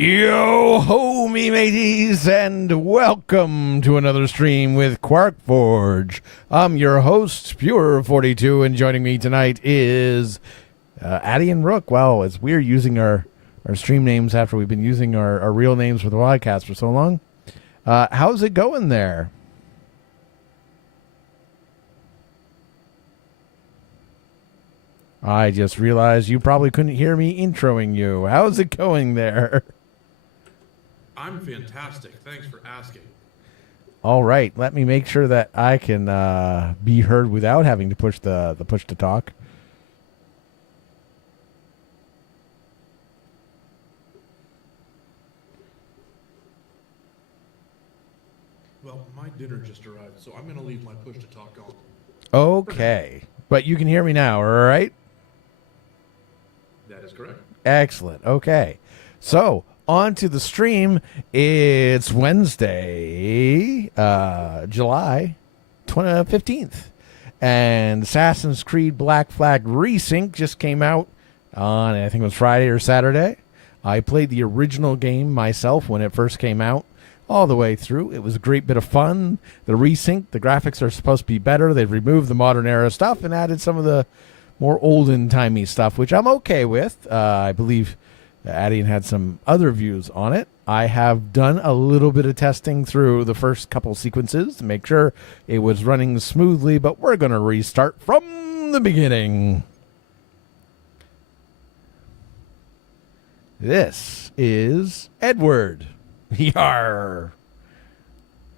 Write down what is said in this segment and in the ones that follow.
Yo ho, me mateys, and welcome to another stream with QuarkForge. I'm your host, Pure42, and joining me tonight is Addy and Rook. Wow, it's weird using our stream names after we've been using our real names for the podcast for so long. How's it going there? I just realized you probably couldn't hear me introing you. How's it going there? I'm fantastic. Thanks for asking. All right, let me make sure that I can be heard without having to push the push to talk. Well, my dinner just arrived, so I'm going to leave my push to talk on. Okay, but you can hear me now, all right? That is correct. Excellent. Okay, so on to the stream. It's Wednesday, July 15th, and Assassin's Creed Black Flag Resynced just came out on, I think it was Friday or Saturday. I played the original game myself when it first came out, all the way through. It was a great bit of fun. The Resync, the graphics are supposed to be better. They've removed the modern era stuff and added some of the more olden-timey stuff, which I'm okay with. I believe Addy had some other views on it. I have done a little bit of testing through the first couple sequences to make sure it was running smoothly, but we're going to restart from the beginning. This is Edward. Yarrr.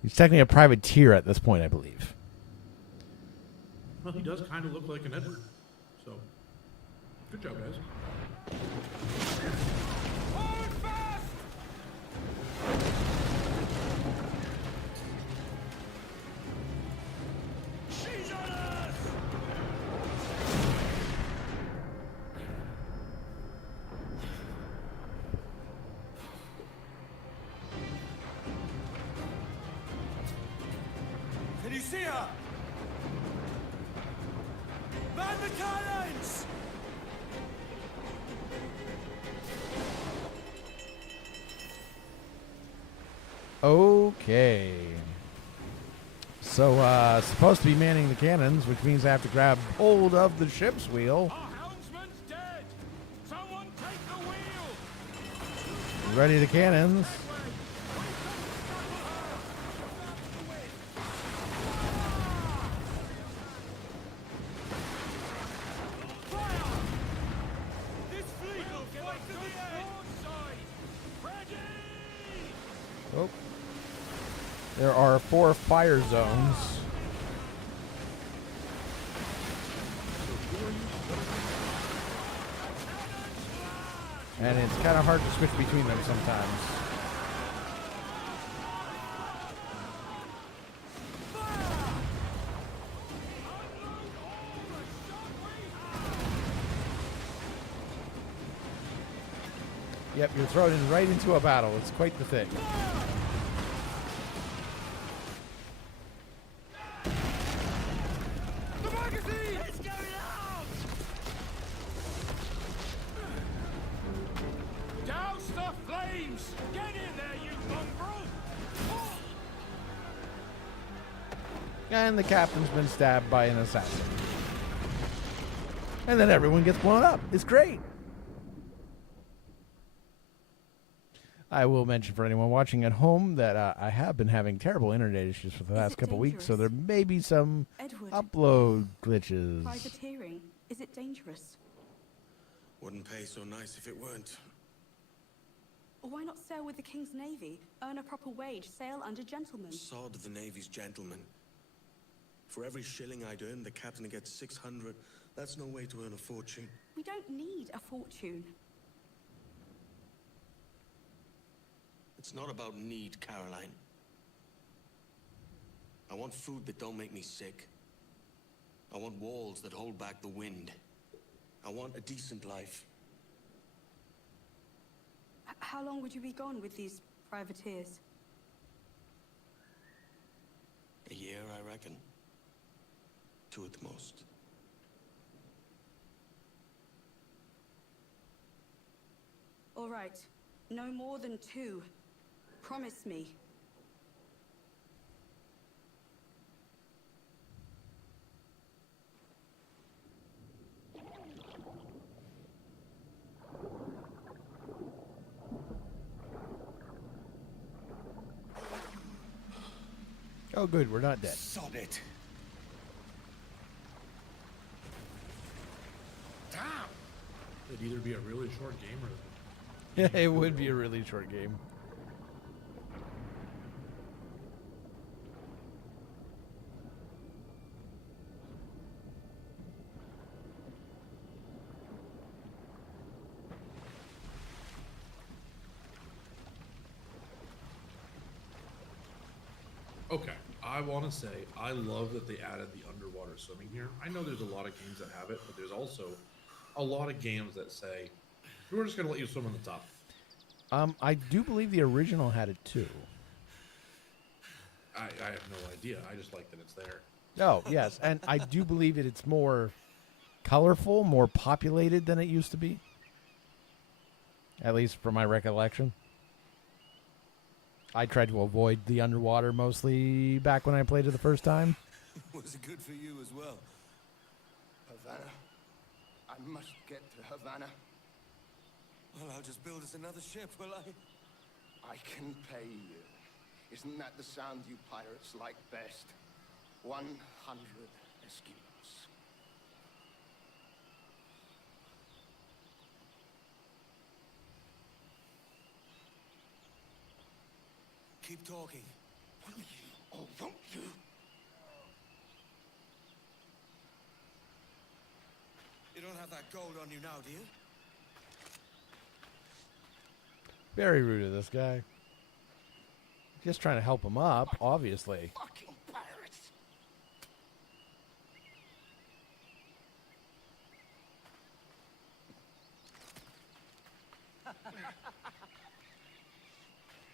He's technically a privateer at this point, I believe. Well, he does kind of look like an Edward. So, good job, guys. Hold fast! She's on us! Can you see her? Man the cannons! Okay. So, supposed to be manning the cannons, which means I have to grab hold of the ship's wheel. Our helmsman's dead! Someone take the wheel! Ready the cannons. This fleet will fight to the end! Broadside! Ready! Oh. There are 4 fire zones. And it's kind of hard to switch between them sometimes. Yep, you're thrown right into a battle. It's quite the thing. The magazine! It's going out! Douse the flames! Get in there, you mongrel! And the captain's been stabbed by an assassin. And then everyone gets blown up. It's great. I will mention for anyone watching at home that I have been having terrible internet issues for the last couple weeks, so there may be some Edward, upload glitches. privateering, is it dangerous? Wouldn't pay so nice if it weren't. Or why not sail with the King's Navy, earn a proper wage, sail under gentlemen? Sod the Navy's gentlemen. For every shilling I'd earn, the captain gets 600. That's no way to earn a fortune. We don't need a fortune. It's not about need, Caroline. I want food that don't make me sick. I want walls that hold back the wind. I want a decent life. How long would you be gone with these privateers? A year, I reckon. 2 at the most. All right. No more than 2. Promise me. Oh, good. We're not dead. Sod it. Damn. It'd either be a really short game or... Yeah, it would be a really short game. Okay, I want to say I love that they added the underwater swimming here. I know there's a lot of games that have it, but there's also a lot of games that say, we're just going to let you swim on the top. I do believe the original had it too. I have no idea. I just like that it's there. Oh, yes. And I do believe it's more colorful, more populated than it used to be. At least from my recollection. I tried to avoid the underwater mostly back when I played it the first time. Was it good for you as well? Havana. I must get to Havana. Well, I'll just build us another ship, will I? I can pay you. Isn't that the sound you pirates like best? 100 Eskimos. Keep talking. Will you or won't you? You don't have that gold on you now, do you? Very rude of this guy. Just trying to help him up, obviously. Fucking pirates!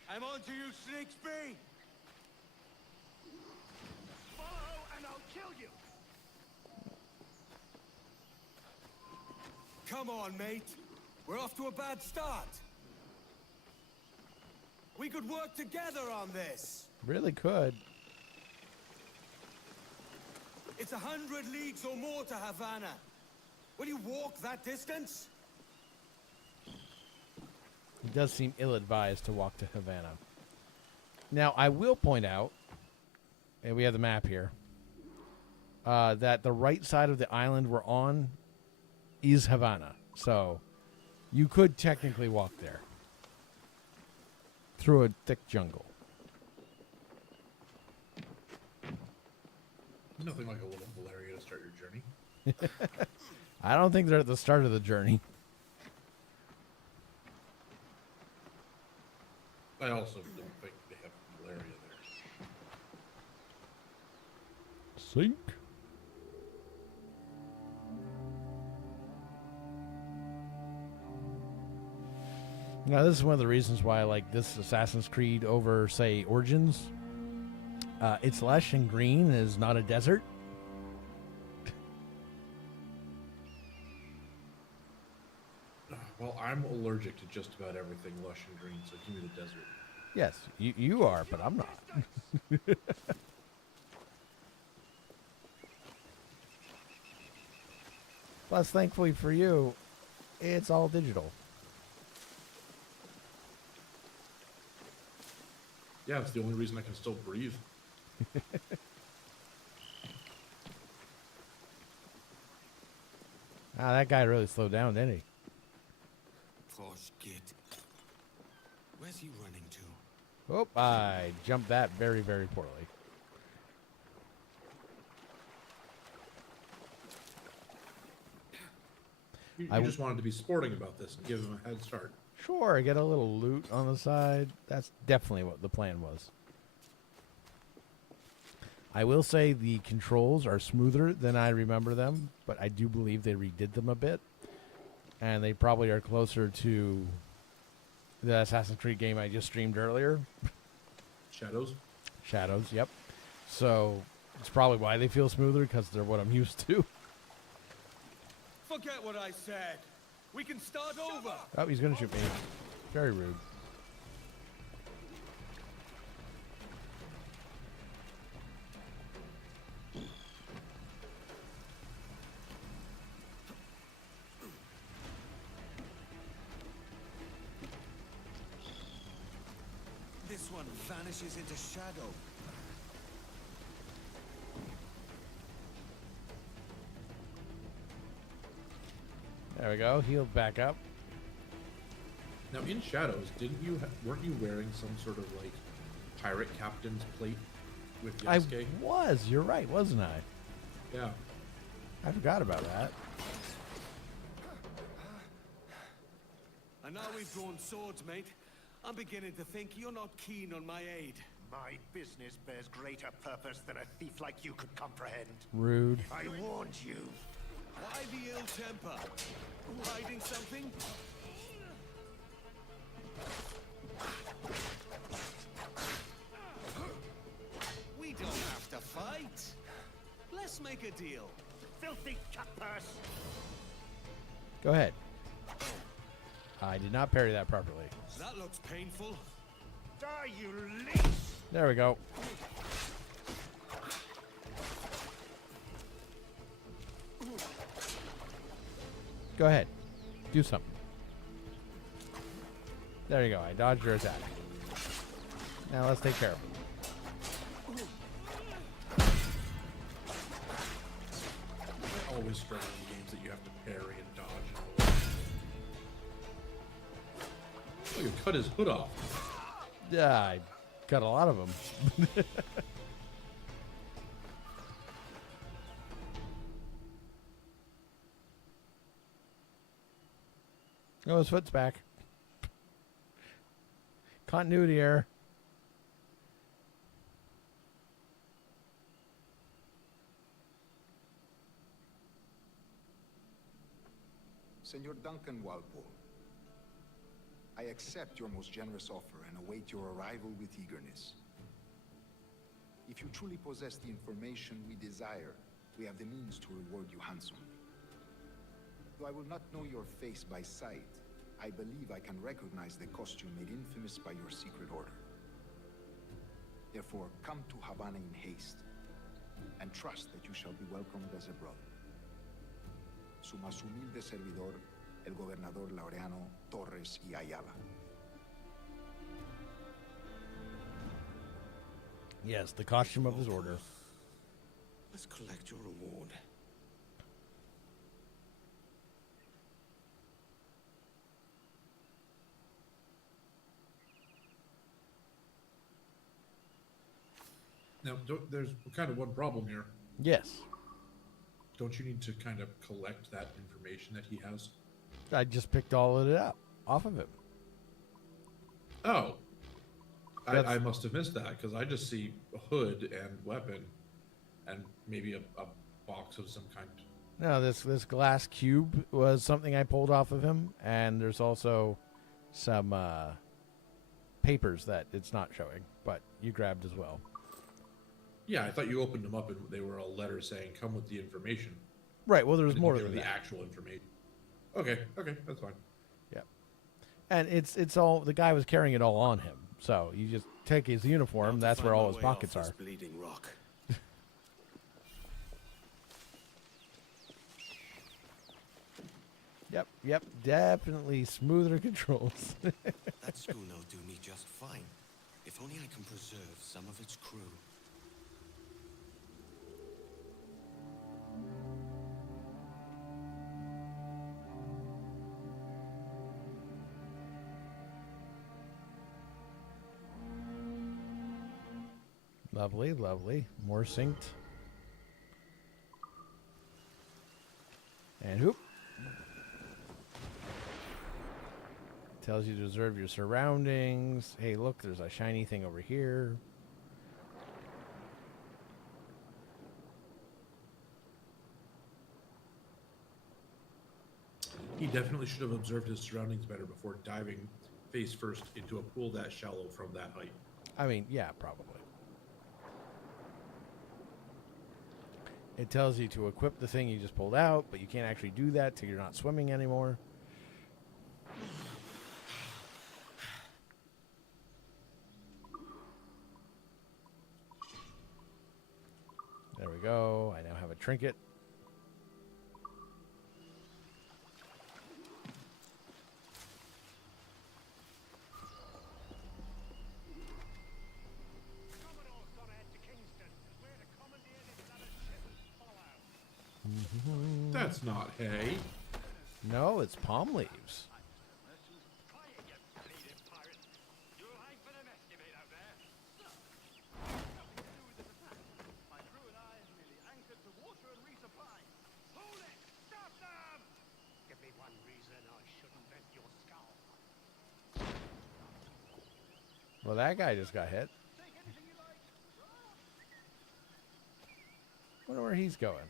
I'm on to you, Snakesby! Follow and I'll kill you! Come on, mate. We're off to a bad start. We could work together on this. Really could. It's 100 leagues or more to Havana. Will you walk that distance? It does seem ill-advised to walk to Havana. Now, I will point out, and we have the map here, that the right side of the island we're on is Havana. So, you could technically walk there. Through a thick jungle. Nothing like a little malaria to start your journey. I don't think they're at the start of the journey. I also don't think they have malaria there. Sink. Now, this is one of the reasons why I like this Assassin's Creed over, say, Origins. It's lush and green, is not a desert. Well, I'm allergic to just about everything lush and green, so give me the desert. Yes, you are, but I'm not. Plus, thankfully for you, it's all digital. Yeah, it's the only reason I can still breathe. Ah, that guy really slowed down, didn't he? Forge git. Where's he running to? Oh, I jumped that very, very poorly. You I just wanted to be sporting about this and give him a head start. Sure, get a little loot on the side. That's definitely what the plan was. I will say the controls are smoother than I remember them, but I do believe they redid them a bit. And they probably are closer to the Assassin's Creed game I just streamed earlier. Shadows? Shadows, yep. So it's probably why they feel smoother, because they're what I'm used to. Forget what I said. We can start over. Oh, he's going to shoot me. Very rude. Everyone vanishes into shadow. There we go. Healed back up. Now in Shadows, weren't you wearing some sort of like pirate captain's plate with Yasuke? I was. You're right, wasn't I? Yeah. I forgot about that. And now we've drawn swords, mate. I'm beginning to think you're not keen on my aid. My business bears greater purpose than a thief like you could comprehend. Rude. I warned you. Why the ill temper? Hiding something? We don't have to fight. Let's make a deal. Filthy cutpurse. Go ahead. I did not parry that properly. That looks painful. Die, you leech! There we go. Go ahead. Do something. There you go. I dodged your attack. Now let's take care of him. I always struggle in games that you have to parry and dodge and all that. Oh, you cut his hood off. Yeah, I got a lot of them. Oh, his foot's back. Continuity error. Senor Duncan Walpole, I accept your most generous offer and await your arrival with eagerness. If you truly possess the information we desire, we have the means to reward you handsomely. Though I will not know your face by sight, I believe I can recognize the costume made infamous by your secret order. Therefore, come to Havana in haste, and trust that you shall be welcomed as a brother. Su más humilde servidor, el gobernador Laureano Torres y Ayala. Yes, the costume of his order. Let's collect your reward. Now, there's kind of one problem here. Yes. Don't you need to kind of collect that information that he has? I just picked all of it up off of him. Oh. That's- I must have missed that because I just see a hood and weapon and maybe a box of some kind. No, this glass cube was something I pulled off of him, and there's also some papers that it's not showing, but you grabbed as well. Yeah, I thought you opened them up and they were a letter saying, come with the information. Right, well, there's I didn't more think than they were that. the actual information. Okay, that's fine. Yeah. And it's all, the guy was carrying it all on him. So you just take his uniform, that's where all his pockets are. Bleeding rock. Yep, definitely smoother controls. That schooner'll do me just fine. If only I can preserve some of its crew. Lovely, lovely. More synced. And whoop. Tells you to observe your surroundings. Hey, look, there's a shiny thing over here. He definitely should have observed his surroundings better before diving face first into a pool that shallow from that height. I mean, yeah, probably. It tells you to equip the thing you just pulled out, but you can't actually do that till you're not swimming anymore. There we go. I now have a trinket. That's not hay. No, it's palm leaves. Quiet, you bleeding pirate. You'll hang for the mess you made out there. My crew and I have merely anchored to water and resupply. Hold it! Stop them! Give me one reason I shouldn't vent your skull. Well, that guy just got hit. Take anything you like. Wonder where he's going.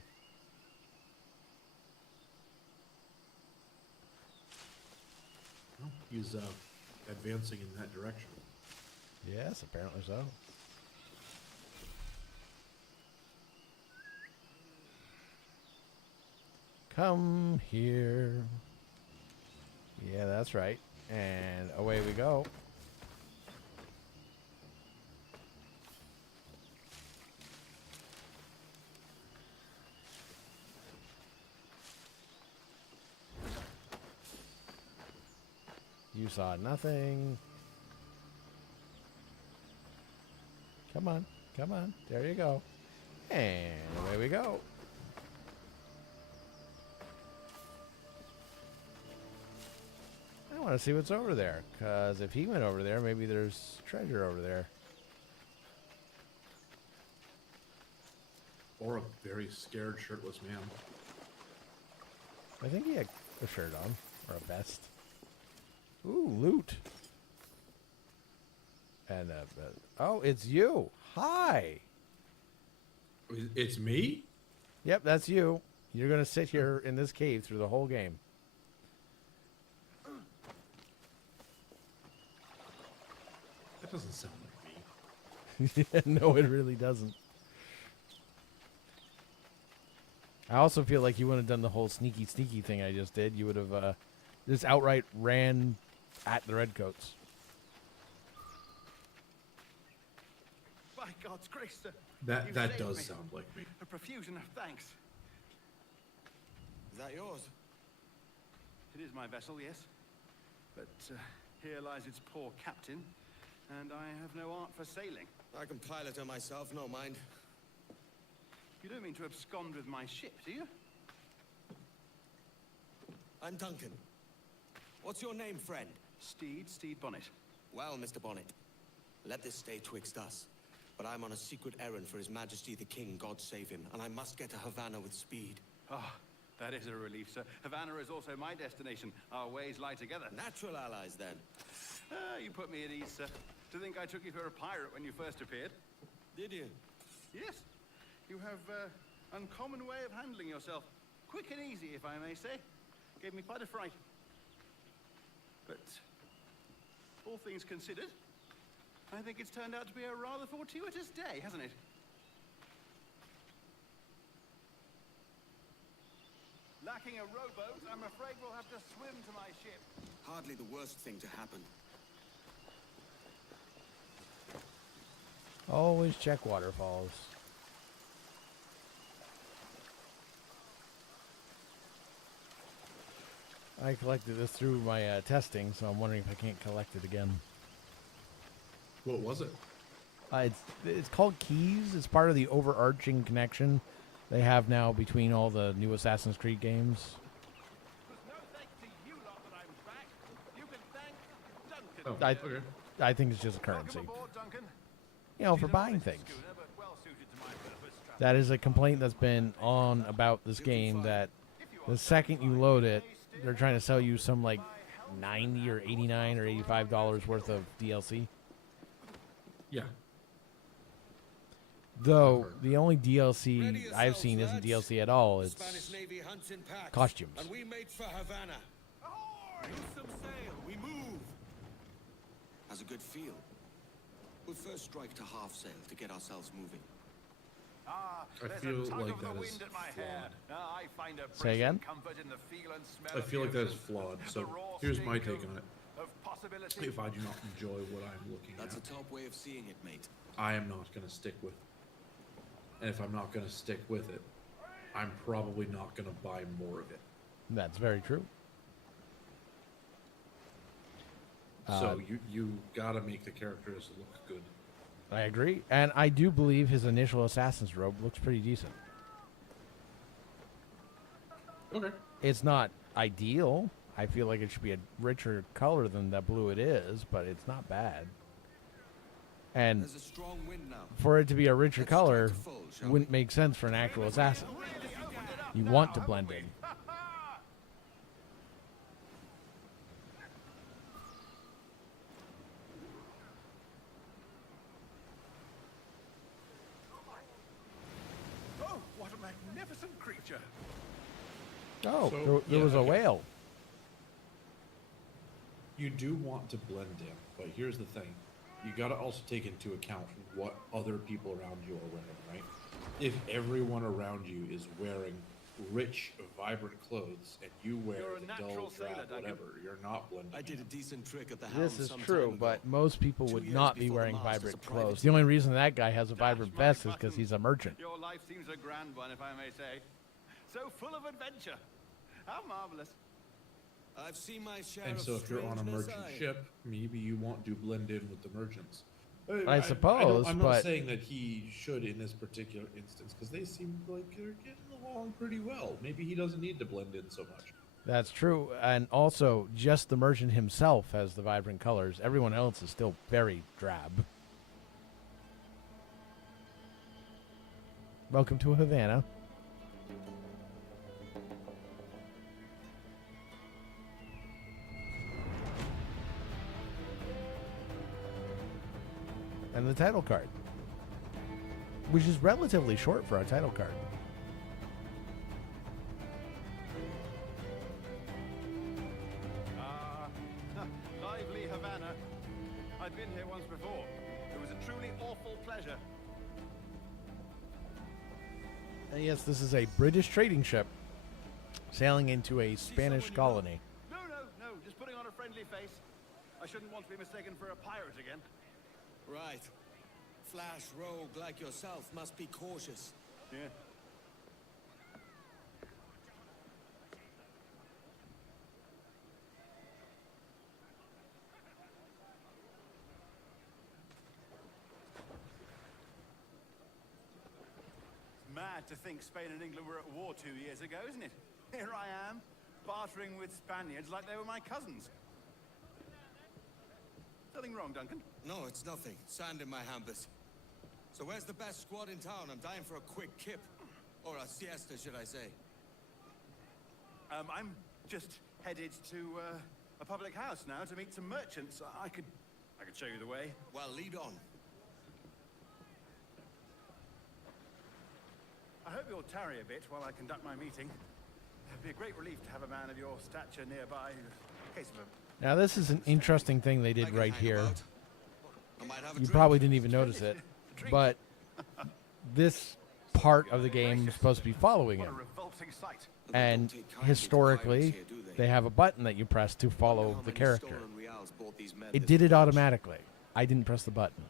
Well, he's advancing in that direction. Yes, apparently so. Come here. Yeah, that's right. And away we go. You saw nothing. Come on. Come on. There you go. And away we go. I want to see what's over there. Because if he went over there, maybe there's treasure over there. Or a very scared, shirtless man. I think he had a shirt on. Or a vest. Ooh, loot. And, oh, it's you. Hi. It's me? Yep, that's you. You're going to sit here in this cave through the whole game. That doesn't sound like me. No, it really doesn't. I also feel like you wouldn't have done the whole sneaky thing I just did. You would have just outright ran at the redcoats. By God's grace, sir. That you that saved does me. sound like me. A profusion of thanks. Is that yours? It is my vessel, yes. But here lies its poor captain, and I have no art for sailing. I can pilot her myself, no mind. You don't mean to abscond with my ship, do you? I'm Duncan. What's your name, friend? Steed Bonnet. Well, Mr. Bonnet, let this stay twixt us. But I'm on a secret errand for His Majesty the King, God save him, and I must get to Havana with speed. Oh, that is a relief, sir. Havana is also my destination. Our ways lie together. Natural allies, then. You put me at ease, sir. To think I took you for a pirate when you first appeared. Did you? Yes. You have uncommon way of handling yourself. Quick and easy, if I may say. Gave me quite a fright. But all things considered, I think it's turned out to be a rather fortuitous day, hasn't it? Lacking a rowboat, I'm afraid we'll have to swim to my ship. Hardly the worst thing to happen. Always check waterfalls. I collected this through my testing, so I'm wondering if I can't collect it again. What was it? It's called Keys. It's part of the overarching connection they have now between all the new Assassin's Creed games. There's no thanks to you lot that I'm back. You can thank Oh, Duncan. okay. I think it's just a currency. Welcome aboard, Duncan. You know, She's for an buying honest things. schooner, but well suited to my purpose. That is a complaint that's been on about this game, that the second you load it, they're trying to sell you some like $90 or $89 or $85 worth of DLC. Yeah. Though the only DLC I've seen isn't DLC at all. The It's Spanish Navy hunts in packs. costumes. And we make for Havana. Use some sail. We move. Has a good feel. We'll first strike to half sail to get ourselves moving. I There's feel a tug like of the that is wind at my hair. flawed. I find a Say again? bracing comfort in the feel and smell I of feel the like that is ocean. flawed. The So raw here's my stink take on it. of possibility. If I do not enjoy what I'm looking That's at, a top way of seeing it, mate. I am not going to stick with it. And if I'm not going to stick with it, I'm probably not going to buy more of it. That's very true. So you got to make the characters look good. I agree. And I do believe his initial Assassin's robe looks pretty decent. Okay. It's not ideal. I feel like it should be a richer color than the blue it is, but it's not bad. And There's a strong wind now. for it to be a richer Let's strike color to full, shall wouldn't make sense for an actual assassin. You want to blend in. Oh, what a magnificent creature! Oh, So, there yeah, was a okay. whale. You do want to blend in, but here's the thing. You got to also take into account what other people around you are wearing, right? If everyone around you is wearing rich, vibrant clothes and you wear You're a the natural dull, sailor, drab, Duncan. whatever, you're not blending I did a in. decent trick at the helm This is some true, time ago. but most people 2 would years not be before the wearing mast as a vibrant private clothes. The only reason that guy has a vibrant Dash right vest is because button. he's a merchant. Your life seems a grand one, if I may say. So full of adventure. How marvelous. I've seen my share And of so if you're on a strangeness, merchant I- ship, maybe you want to blend in with the merchants. I suppose, I'm but- not saying that he should in this particular instance, because they seem like they're getting along pretty well. Maybe he doesn't need to blend in so much. That's true. And also, just the merchant himself has the vibrant colors. Everyone else is still very drab. Welcome to Havana. And the title card, which is relatively short for a title card. Lively Havana. I've been here once before. It was a truly awful pleasure. And yes, this is a British trading ship sailing into a Spanish colony. No, just putting on a friendly face. I shouldn't want to be mistaken for a pirate again. Right. Flash rogue like yourself must be cautious. Yeah. It's mad to think Spain and England were at war 2 years ago, isn't it? Here I am, bartering with Spaniards like they were my cousins. Nothing wrong, Duncan? No, it's nothing. Sand in my hampers. So where's the best squad in town? I'm dying for a quick kip. Or a siesta, should I say. I'm just headed to a public house now to meet some merchants. I could show you the way. Well, lead on. I hope you'll tarry a bit while I conduct my meeting. It'd be a great relief to have a man of your stature nearby in case of a... Now, this is an interesting thing they I did can right hang here. about. I might have a You drink. probably didn't even notice it, but this part of the game is supposed to be following What a him. revolting sight. They And don't take kindly to historically, pirates here, do they have a button that you press to Wonder follow how the many character. stolen reals bought these men It this did it voyage. automatically. I didn't press the button.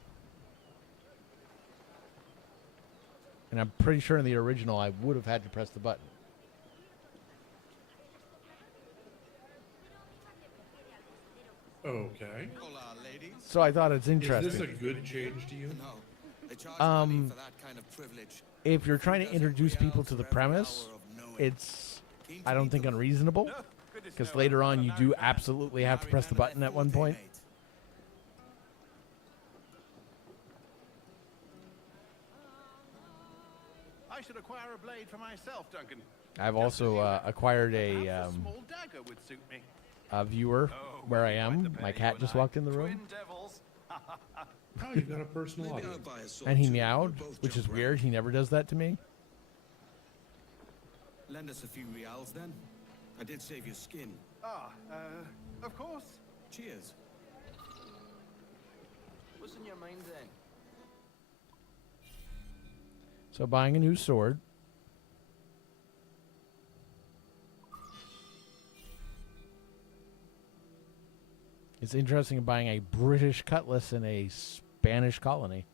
And I'm pretty sure in the original I would have had to press the button. Okay. Hola, ladies. So I thought it's Is this a interesting. good change to you? No, they charge money Um, for that kind of privilege. If you're trying to 3 introduce dozen people to the reals for every premise, hour of knowing. it's, Keen to I don't meet think, them. unreasonable. No, goodness Because no, later I'm on a you married do man. absolutely have to Married press the men are button at their one forte, point. mate. I should acquire a blade for myself, Duncan. I've Just also as you have. acquired Perhaps a small dagger would suit me. a viewer Oh, where I we fight am. the My pair, cat you just and I. walked in the room. Twin devils. Oh, you've got a personal Maybe I'll audience. buy a sword And he too. meowed, We'll both which is jump weird. round. He never does that to me. Lend us a few reals then. I did save your skin. Of course. Cheers. What's in your mind then? So buying a new sword. It's interesting buying a British cutlass in a Spanish colony.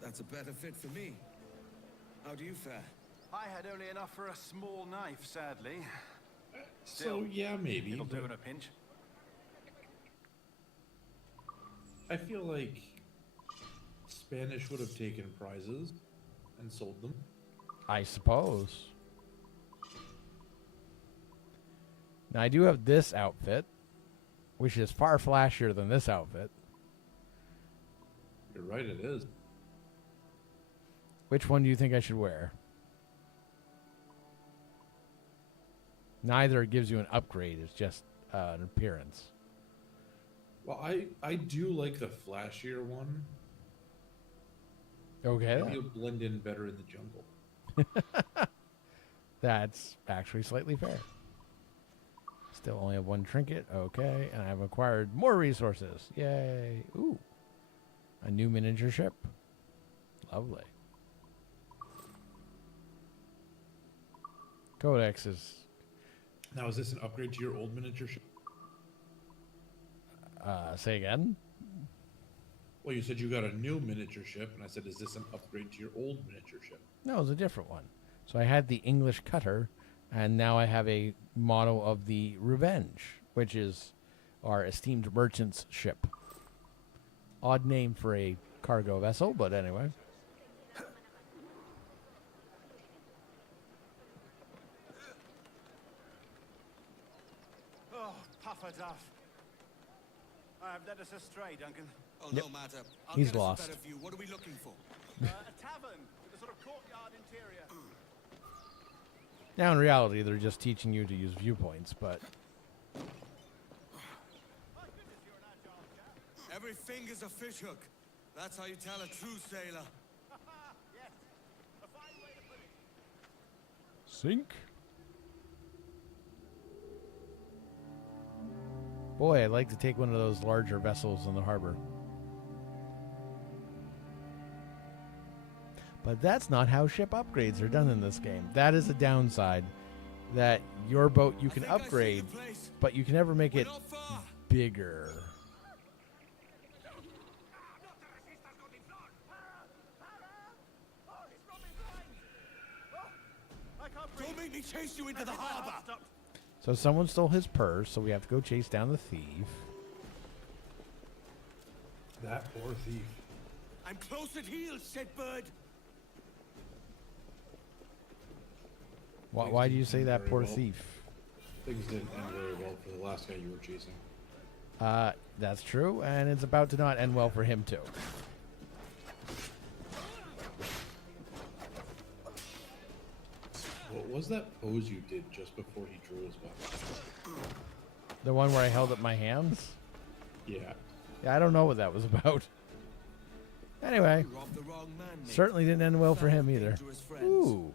That's a better fit for me. How do you fare? I had only enough for a small knife, sadly. So yeah, maybe. It'll do but in a pinch. I feel like Spanish would have taken prizes and sold them. I suppose. Now, I do have this outfit, which is far flashier than this outfit. You're right, it is. Which one do you think I should wear? Neither gives you an upgrade. It's just an appearance. Well, I do like the flashier one. Okay. Maybe you'll blend in better in the jungle. That's actually slightly fair. Still only have one trinket. Okay. And I've acquired more resources. Yay. Ooh. A new miniature ship. Lovely. Codex is... Now, is this an upgrade to your old miniature ship? say again? Well, you said you got a new miniature ship, and I said, is this an upgrade to your old miniature ship? No, it's a different one. So I had the English cutter, and now I have a model of the Revenge, which is our esteemed merchant's ship. Odd name for a cargo vessel, but anyway. Oh, Puffer Duff. I have led us astray, Duncan. Oh, Yep. no matter. I'll He's get us lost. a better view. What are we looking for? A tavern with a sort of courtyard interior. Now, in reality, they're just teaching you to use viewpoints, but... My goodness, you're an agile chap. Every finger's a fishhook. That's how you tell a true sailor. Yes, a fine way to put it. Sink? Boy, I'd like to take one of those larger vessels in the harbor. But that's not how ship upgrades are done in this game. That is a downside. That your boat you can I think I see upgrade, the place. but you can never make We're it not far. bigger. I can't breathe. Don't make me chase you into the harbor. Stop. So someone stole his purse, so we have to go chase down the thief. That poor thief. I'm close at heel, shitbird. Why do you say that Very poor well. thief? Things didn't end very well for the last guy you were chasing. That's true, and it's about to not end well for him too. What was that pose you did just before he drew his weapon? The one where I held up my hands? Yeah. Yeah, I don't know what that was about. Anyway, You robbed the wrong man, mate. certainly didn't end well for him Found either. dangerous friends. Ooh.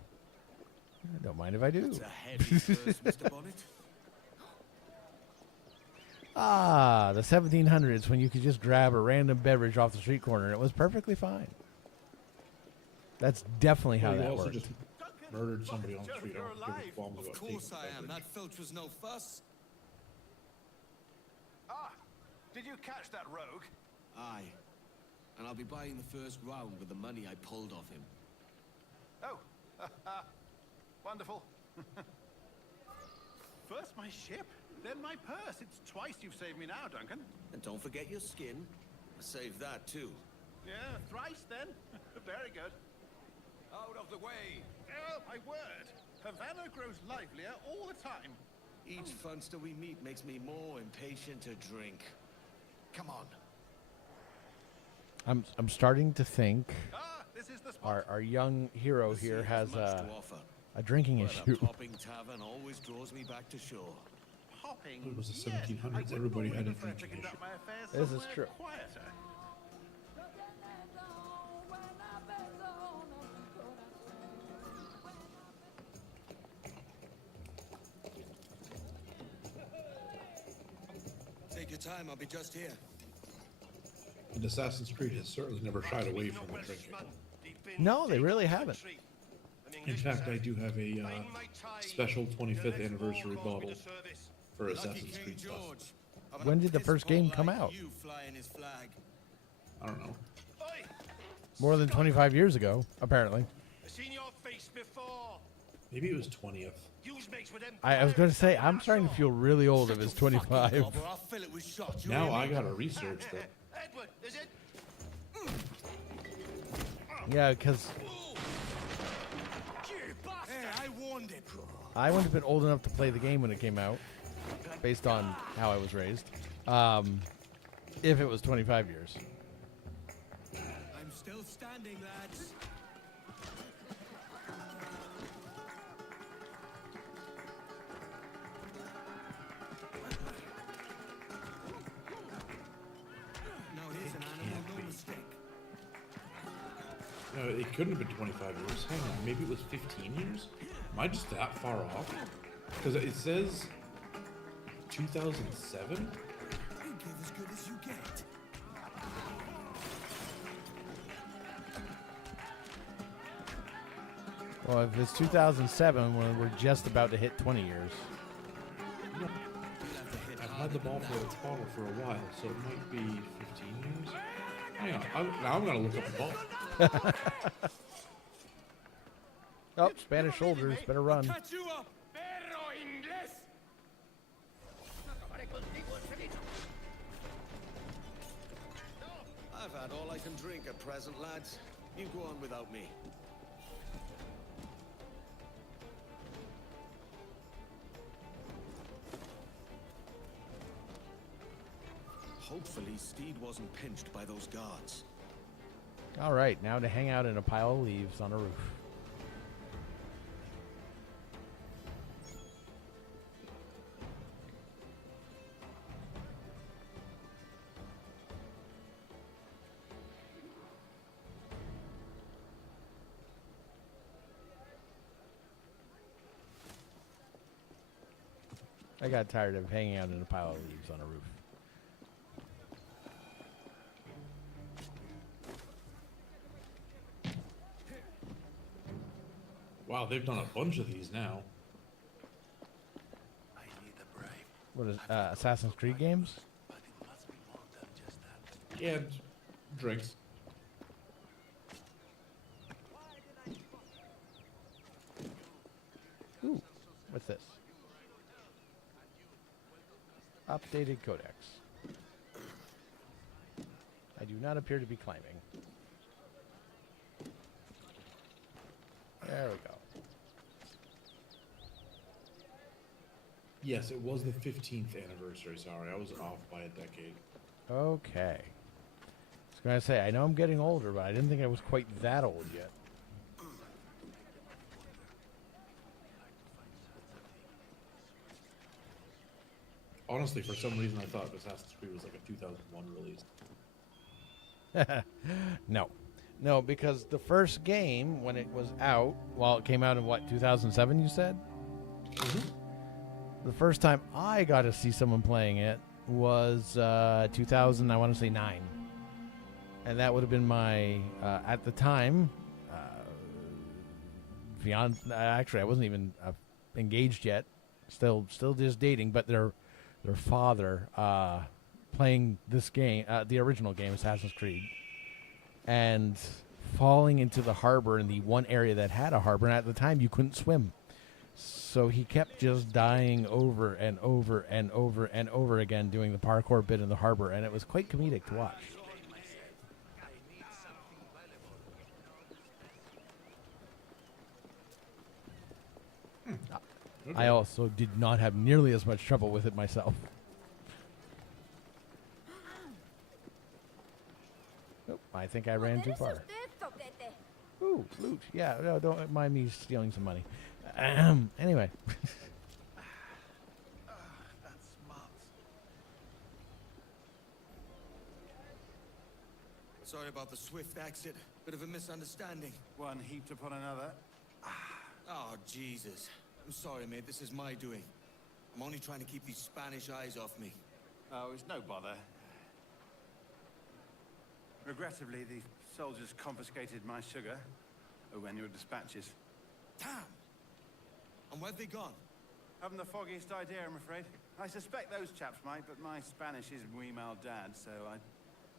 I don't mind if I do. It's a heavy purse, Mr. Bonnet. Ah, the 1700s when you could just grab a random beverage off the street corner and it was perfectly fine. That's definitely how Well, you that also worked. just murdered somebody on the street. I You're don't give a alive. qualms Of about course taking I am. beverage. That filch was no fuss. Ah, did you catch that rogue? Aye. And I'll be buying the first round with the money I pulled off him. Oh, wonderful. First my ship, then my purse. It's twice you've saved me now, Duncan. And don't forget your skin. I saved that too. Yeah, thrice then. Very good. Out of the way. Oh, my word. Havana grows livelier all the time. Each funster we meet makes me more impatient to drink. Come on. I'm starting to think Ah, this is the spot. our young hero The sea here has much to a offer, drinking but issue. a popping tavern always draws me back to shore. Hopping. It was the Yes, 1700s. I wouldn't Everybody had a prefer to drinking conduct issue. my affairs This is somewhere true. Quieter. Take your time, I'll be just here. And Assassin's Creed has certainly never shied away from the drinking. No, they really haven't. In fact, I do have a special 25th anniversary bottle for Lucky Assassin's King Creed Plus. George. Of When a did the first piss-ball game come like out? You flying his flag. I don't know. More than 25 years ago, apparently. Seen your face before. Maybe it was 20th. Use mates with them. I was going to say, I'm starting to feel really old if it's Fucking 25. gobber, I'll fill it with shots. You Now hear I me? gotta research that. Edward, is it? Yeah, because You bastard! Hey, I warned him. I wouldn't have been old enough to play the game when it came out. based on how I was raised. If it was 25 years. I'm still standing, lads. Now here's an animal, no mistake. No, it couldn't have been 25 years. Hang on, maybe it was 15 years? Am I just that far off? Because it says 2007? Think you're as good as you get. Well, if it's 2007, when we're just about to hit 20 years. I've had the ball for a bottle for a while, so it might be 15 years. Hang on, now I'm gonna look up the ball. Oh, Spanish shoulders. Better run. Catch you up. I've had all I can drink at present, lads. You go on without me. Hopefully, Steed wasn't pinched by those guards. All right, now to hang out in a pile of leaves on a roof. I got tired of hanging out in a pile of leaves on a roof. Wow, they've done a bunch of these now. I need a brave, What is Assassin's Creed games? but it must be more than just that. And drinks. Ooh, what's this? Updated codex. I do not appear to be climbing. There we go. Yes, it was the 15th anniversary. Sorry, I was off by a decade. Okay. I was going to say, I know I'm getting older, but I didn't think I was quite that old yet. Honestly, for some reason, I thought Assassin's Creed was like a 2001 release. No. No, because the first game, when it was out, well, it came out in what, 2007, you said? The first time I got to see someone playing it was 2000, I want to say 9. And that would have been my, at the time, fiance. Actually, I wasn't even engaged yet. Still just dating, but their father playing this game, the original game, Assassin's Creed, and falling into the harbor in the one area that had a harbor. And at the time, you couldn't swim. So he kept just dying over and over and over and over again doing the parkour bit in the harbor, and it was quite comedic to watch. I also did not have nearly as much trouble with it myself. Nope, I think I ran too far. Ooh, loot. Yeah, no, don't mind me stealing some money. Anyway. That's smart. Sorry about the swift exit. Bit of a misunderstanding. One heaped upon another. Oh, Jesus. I'm sorry, mate. This is my doing. I'm only trying to keep these Spanish eyes off me. Oh, it's no bother. Regrettably, the soldiers confiscated my sugar when your dispatches. Damn! And where've they gone? Haven't the foggiest idea, I'm afraid. I suspect those chaps might, but my Spanish is muy mal dad, so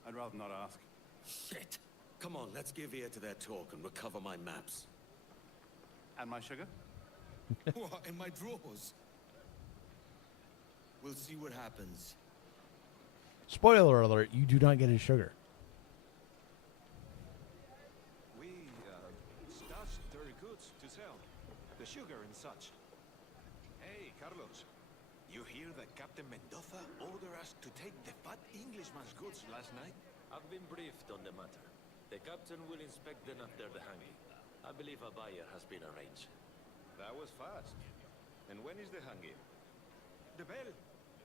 I'd rather not ask. Shit! Come on, let's give ear to their talk and recover my maps. And my sugar? What, in my drawers? We'll see what happens. Spoiler alert, you do not get his sugar. We stashed dirty goods to sell. The sugar and such. Hey, Carlos. You hear that Captain Mendoza ordered us to take the fat Englishman's goods last night? I've been briefed on the matter. The captain will inspect them after the hanging. I believe a buyer has been arranged. That was fast. And when is the hanging? The bell!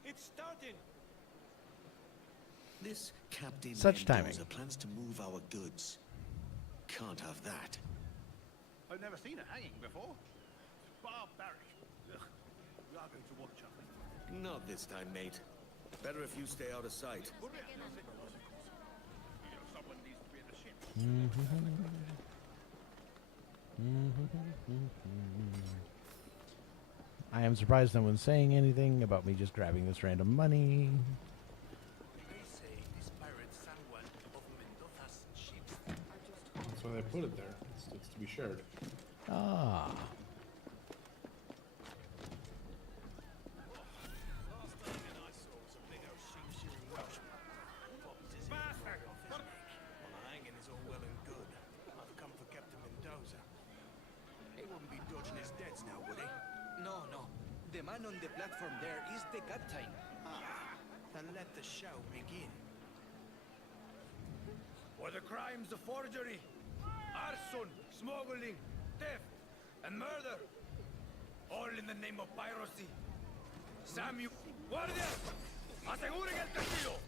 It's starting! This Captain Such Mendoza timing. plans to move our goods. Can't have that. I've never seen a hanging before. Barbaric. Ugh. We are going to watch, I think. Not this time, mate. Better if you stay out of sight. Someone needs to be in the ship. I am surprised no one's saying anything about me just grabbing this random money. They say this pirate sank one of Mendoza's ships. That's why they put it there. It's to be shared. Ah. Well, the hanging is all well and good. I've come for Captain Mendoza. He wouldn't be dodging his debts now, would he? No, no. The man on the platform there is the captain. Then let the show begin. Were the crimes of forgery, arson, smuggling, theft, and murder? All in the name of piracy. Samuel, guardias, aseguren el castillo.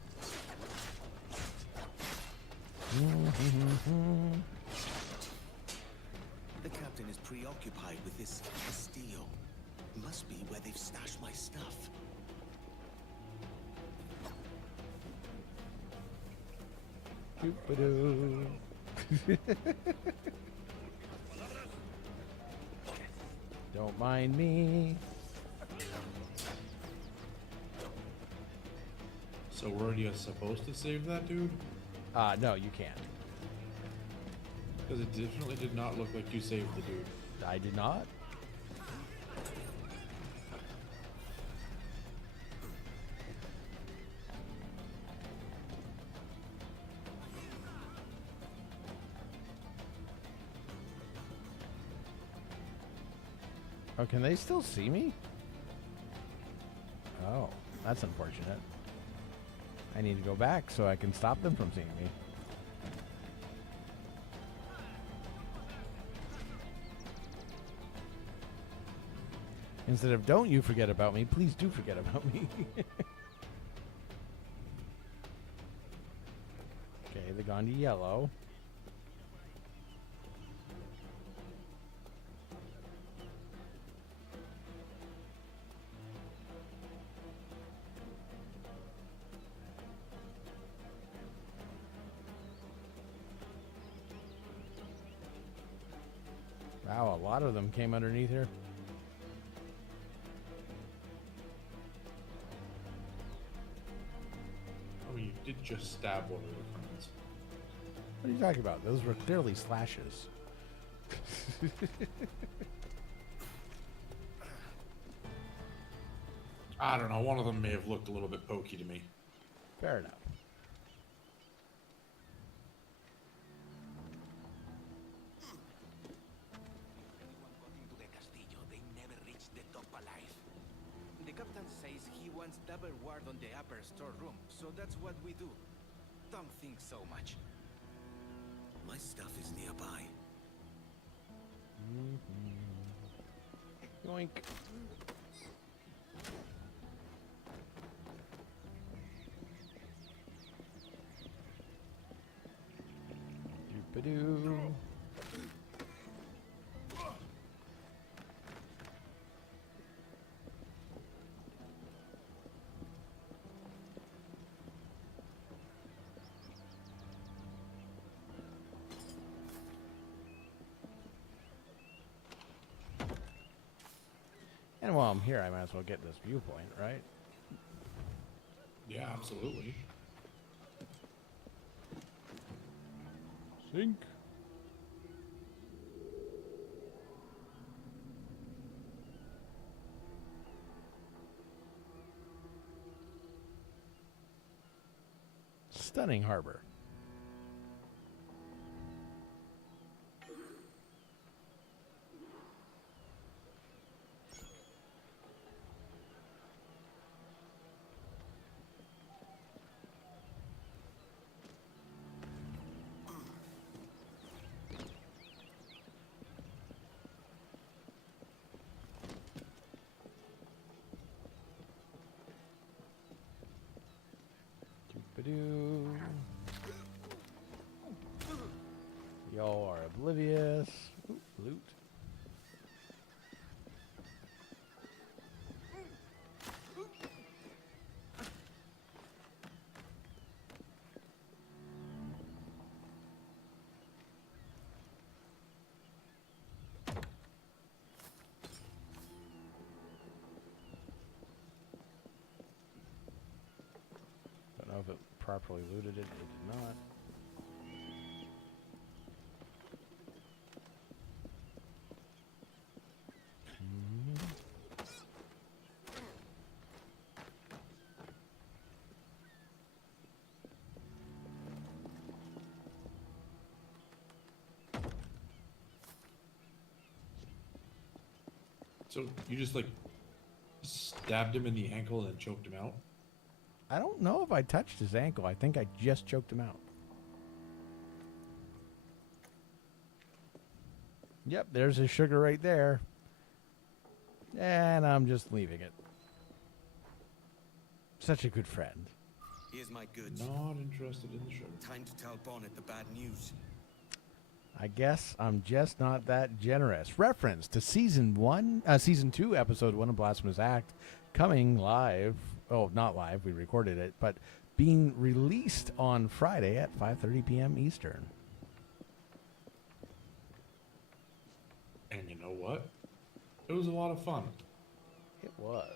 The captain is preoccupied with this Castillo. Must be where they've stashed my stuff. Doop-a-doo. Don't mind me. So were you supposed to save that dude? No, you can't. Because it definitely did not look like you saved the dude. I did not. Oh, can they still see me? Oh, that's unfortunate. I need to go back so I can stop them from seeing me. Instead of don't you forget about me, please do forget about me. Okay, they're gone to yellow. Wow, a lot of them came underneath here. Oh, you did just stab one of the friends. What are you talking about? Those were clearly slashes. I don't know. One of them may have looked a little bit pokey to me. Fair enough. Anyone got into the castillo, they never reached the top alive. The captain says he wants double guard on the upper storeroom, so that's what we do. Don't think so much. My stuff is nearby. Yoink. Doop-a-doo. And while I'm here, I might as well get this viewpoint, right? Yeah, absolutely. Sink. Stunning harbor. Loot. Don't know if it properly looted it. It did not. So you just like stabbed him in the ankle and then choked him out? I don't know if I touched his ankle. I think I just choked him out. Yep, there's his sugar right there. And I'm just leaving it. Such a good friend. Here's my goods. Not interested in the sugar. Time to tell Bonnet the bad news. I guess I'm just not that generous. Reference to season 2, episode 1 of Blasphemous Act, coming live. Oh, not live. We recorded it, but being released on Friday at 5:30 p.m. Eastern. And you know what? It was a lot of fun. It was.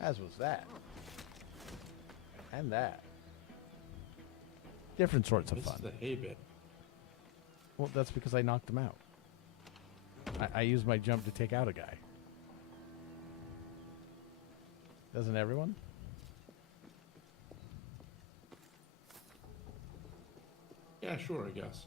As was that. And that. Different sorts of This fun. is the hay bit. Well, that's because I knocked him out. I used my jump to take out a guy. Doesn't everyone? Yeah, sure, I guess.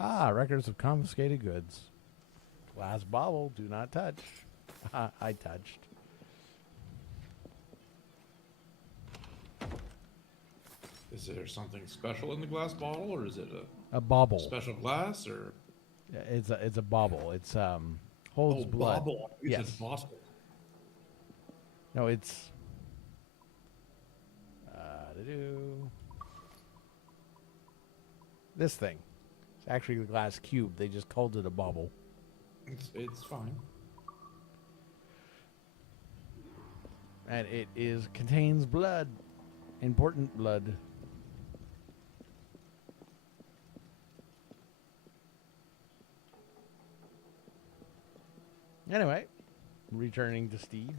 Ah, records of confiscated goods. Glass bottle, do not touch. I touched. Is there something special in the glass bottle, or is it A bauble. special glass, or Yeah, it's a bauble. It's holds blood. bauble? Yes. It's possible. No, it's do this thing. It's actually a glass cube. They just called it a bauble. It's fine. And it contains blood. Important blood. Anyway, returning to Steed.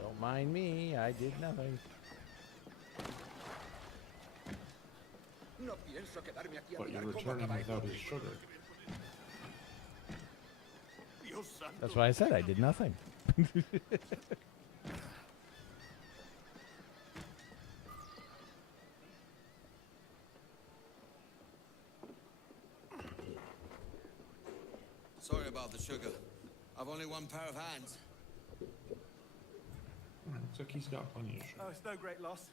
Don't mind me, I did nothing. But you're returning without his sugar. That's why I said I did nothing. Sorry about the sugar. I've only one pair of hands. Looks like he's got plenty of sugar. Oh, it's no great loss.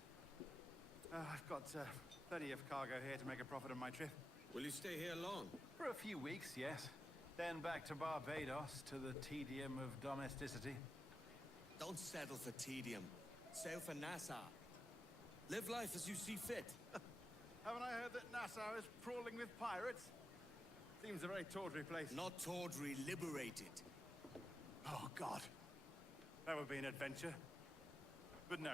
I've got plenty of cargo here to make a profit on my trip. Will you stay here long? For a few weeks, yes. Then back to Barbados, to the tedium of domesticity. Don't settle for tedium. Sail for Nassau. Live life as you see fit. Haven't I heard that Nassau is crawling with pirates? Seems a very tawdry place. Not tawdry, liberated. Oh, God. That would be an adventure. But no,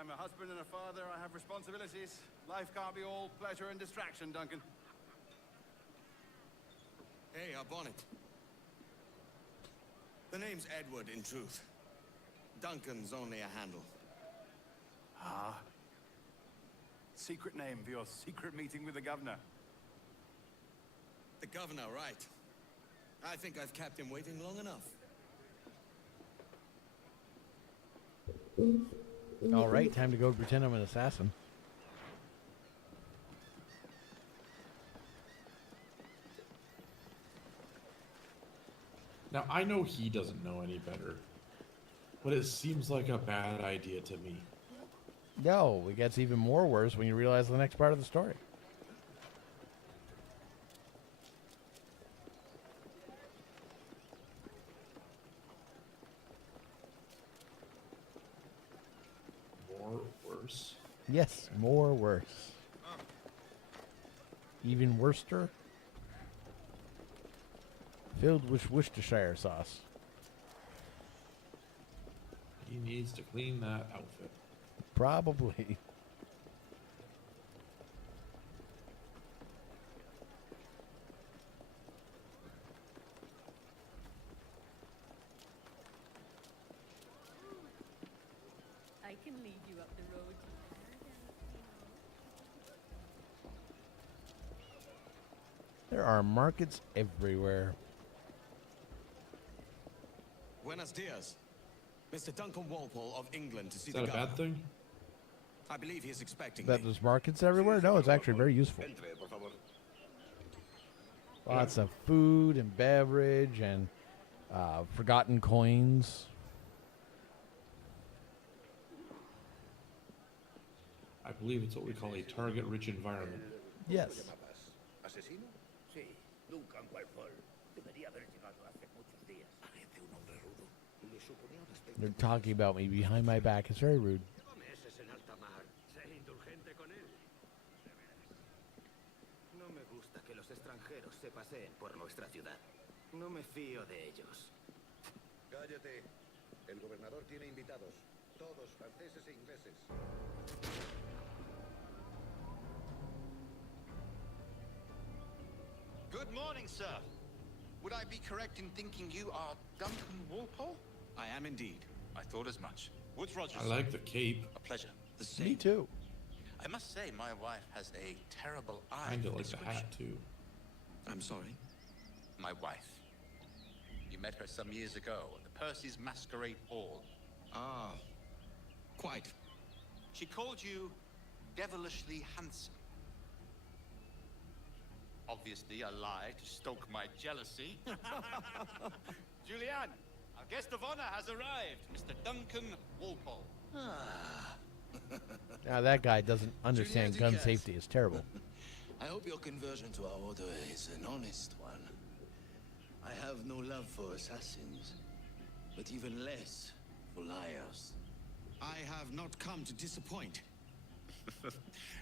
I'm a husband and a father. I have responsibilities. Life can't be all pleasure and distraction, Duncan. Hey, our Bonnet. The name's Edward, in truth. Duncan's only a handle. Ah. Secret name for your secret meeting with the governor. The governor, right. I think I've kept him waiting long enough. All right, time to go pretend I'm an assassin. Now, I know he doesn't know any better, but it seems like a bad idea to me. No, it gets even more worse when you realize the next part of the story. More worse? Yes, more worse. Even worster? Filled with Worcestershire sauce. He needs to clean that outfit. Probably. I can lead you up the road to paradise, There are markets everywhere. Buenos dias. Mr. Duncan Walpole of England to see Is the that a governor. bad thing? I believe he is expecting That me. there's markets everywhere? No, it's actually very useful. Entre, por favor. Lots of food and beverage and forgotten coins. I believe it's what we call a target-rich environment. Yes. ¿Asesino? Sí, Duncan QuarkForge. Debería haber llegado hace muchos días. Parece un hombre rudo. Le suponía un aspecto... They're talking about me behind my back. It's very rude. Meses en alta mar. Sé indulgente con él. No me gusta que los extranjeros se paseen por nuestra ciudad. No me fío de ellos. Cállate. El gobernador tiene invitados. Todos franceses e ingleses. Good morning, sir. Would I be correct in thinking you are Duncan Walpole? I am indeed. I thought as much. Woods Rogers. I like the cape. A pleasure. The same. Me too. I must say, my wife has a terrible eye Kinda for like the description. hat, too. I'm sorry. My wife. You met her some years ago at the Percy's Masquerade Ball. Ah, quite. She called you devilishly handsome. Obviously a lie to stoke my jealousy. Julianne, our guest of honor has arrived, Mr. Duncan Walpole. Now that guy doesn't understand gun Ducasse. safety. It's terrible. I hope your conversion to our order is an honest one. I have no love for assassins, but even less for liars. I have not come to disappoint.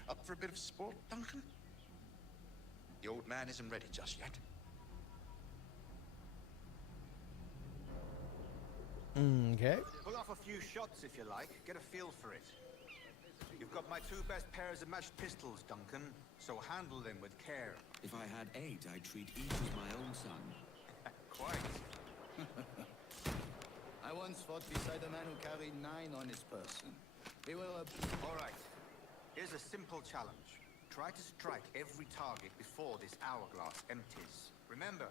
Up for a bit of sport, Duncan? The old man isn't ready just yet. Okay. Pull off a few shots if you like. Get a feel for it. You've got my two best pairs of matched pistols, Duncan, so handle them with care. If I had 8, I'd treat each as my own son. Quite. I once fought beside a man who carried 9 on his person. They were All right. Here's a simple challenge. Try to strike every target before this hourglass empties. Remember,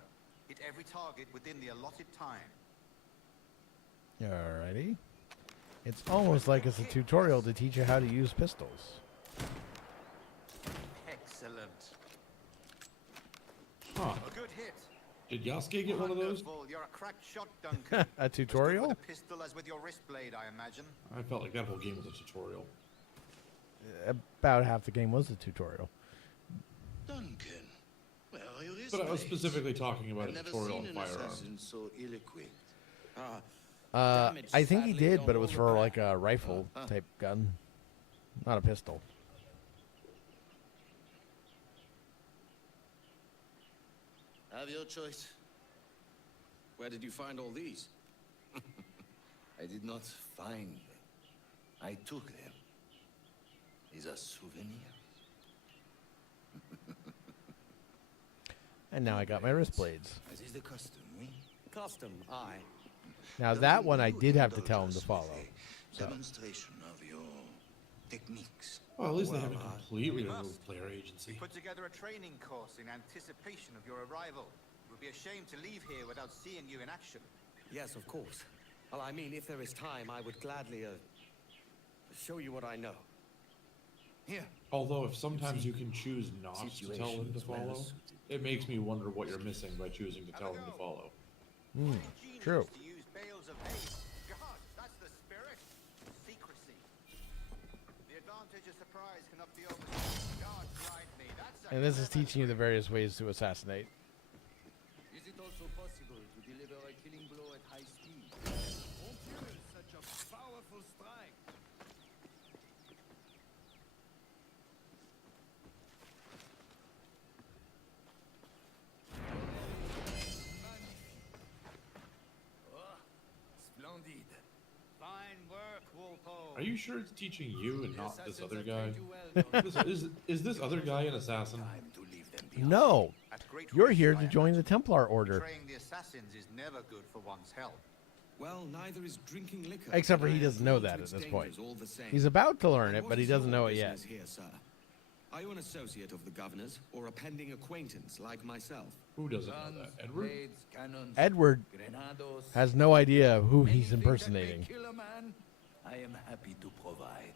hit every target within the allotted time. Alrighty. It's almost like it's a tutorial to teach you how to use pistols. Excellent. Huh. A good hit. Did Yasuke get one of those? Wonderful. You're a cracked shot, Duncan. A tutorial? With a pistol as with your wrist blade, I imagine. I felt like that whole game was a tutorial. About half the game was a tutorial. Duncan. Where are your But I was blades? specifically talking about I've a never tutorial seen on an firearms. assassin so ill-equipped. Damage I think he sadly did, on but it all was the for back. like a rifle type gun, not a pistol. Have your choice. Where did you find all these? I did not find them. I took them. These are souvenirs. And now I got my wrist blades. As is the custom, oui? Custom, aye. Now that one I did have to tell him to follow. So. Demonstration of your techniques. Well, at least they Well, haven't completely we must. removed player agency. Put together a training course in anticipation of your arrival. It would be a shame to leave here without seeing you in action. Yes, of course. Well, I mean, if there is time, I would gladly, show you what I know. Here. Although, if sometimes you can choose not to tell them to follow, it makes me wonder what you're missing by choosing to tell them to follow. True. To use bales of hay. God, that's the spirit. Secrecy. The advantage of surprise cannot be overstated. God, guide me. That's a And this is teaching you the various ways to assassinate. Is it also possible to deliver a killing blow at high speed? Mon Dieu, such a powerful strike. Splendid. fine work, Walpole. Are you sure it's teaching you and not this other guy? Is this other guy an assassin? No. At great You're risk, here I to join the imagine. Templar Order. Betraying the assassins is never good for one's health. Well, neither is drinking liquor. Except for and he I doesn't have know learned that its at this point. dangers all the same. He's about to learn And it, what but he is doesn't your know it yet. business here, sir? Are you an associate of the governor's or a pending acquaintance like myself? Who doesn't know that? Edward? Blades, cannons, Edward grenados. has no idea who he's Anything that may impersonating. kill a man, I am happy to provide.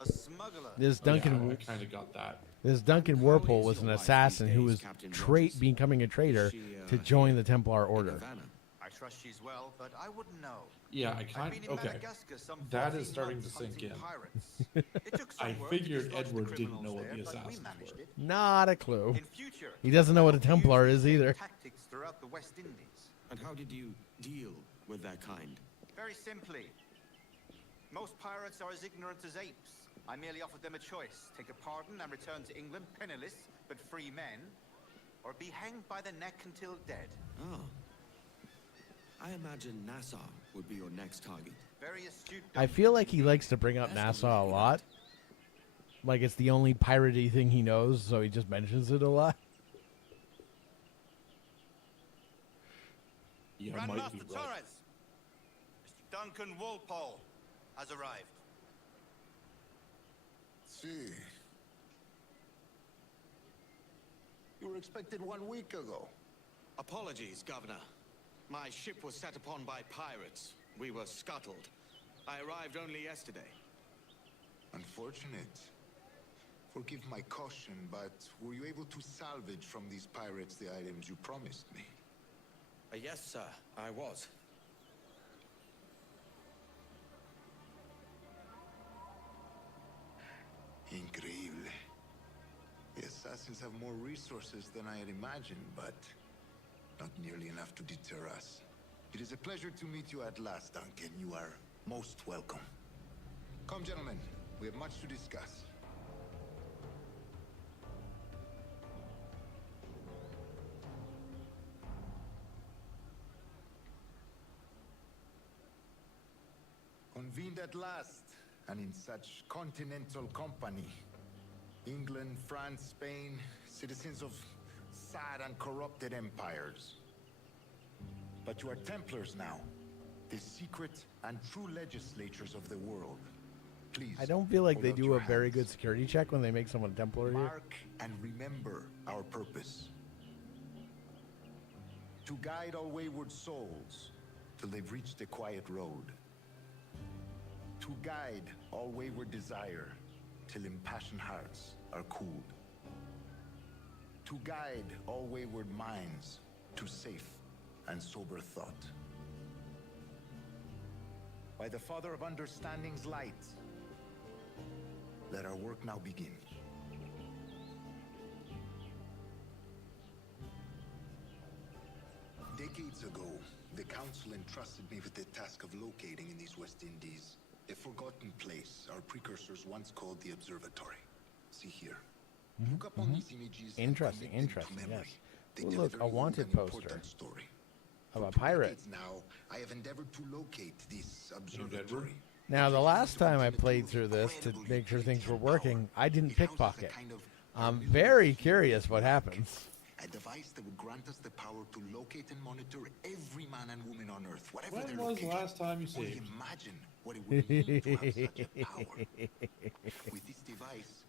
A smuggler. This Oh, yeah, Duncan, I kind of got that. this Duncan Warpole was an assassin who was becoming a traitor to join the Templar Order. I trust she's well, but I wouldn't know. Yeah, I I've kind been in okay. Madagascar some That 14 is starting to months sink hunting in. pirates. It took some I work to figured dislodge the Edward didn't know criminals what the there, but we assassins managed were. it. Not a clue. In future, He doesn't know what a we'll Templar use is these same either. tactics throughout the West Indies. And how did you deal with their kind? Very simply. Most pirates are as ignorant as apes. I merely offered them a choice. Take a pardon and return to England penniless, but free men, or be hanged by the neck until dead. Oh. I imagine Nassau would be your next target. Very astute. I feel like he likes to bring up Nassau a lot. Like it's the only piratey thing he knows, so he just mentions it a lot. Yeah, Grand might be Master right. Torres, Mr. Duncan Walpole has arrived. See. You were expected 1 week ago. Apologies, Governor. My ship was set upon by pirates. We were scuttled. I arrived only yesterday. Unfortunate. Forgive my caution, but were you able to salvage from these pirates the items you promised me? Yes, sir, I was. Increíble. The assassins have more resources than I had imagined, but not nearly enough to deter us. It is a pleasure to meet you at last, Duncan. You are most welcome. Come, gentlemen. We have much to discuss. Convened at last, and in such continental company. England, France, Spain, citizens of sad and corrupted empires. But you are Templars now, the secret and true legislatures of the world. Please. I don't feel like hold they out do your a very hands. good security check when they make someone Templar here. Mark and remember our purpose. To guide all wayward souls till they've reached the quiet road. To guide all wayward desire till impassioned hearts are cooled. To guide all wayward minds to safe and sober thought. By the Father of Understanding's light, let our work now begin. Decades ago, the Council entrusted me with the task of locating in these West Indies a forgotten place our precursors once called the Observatory. See here. Look up on these images. and Interesting, commit them to interesting, memory. yes. They Ooh, look, deliver a you wanted an poster important story. of For a 2 pirate. decades now, I have endeavored to locate this Edward? observatory. Now, the last time I played through this to make sure things were working, I didn't pickpocket. I'm very curious what happens. A device that would grant us the power to locate and monitor every man and woman on Earth, whatever When their was the location. last time you Only saved? imagine what it would mean to have such a power. With this device,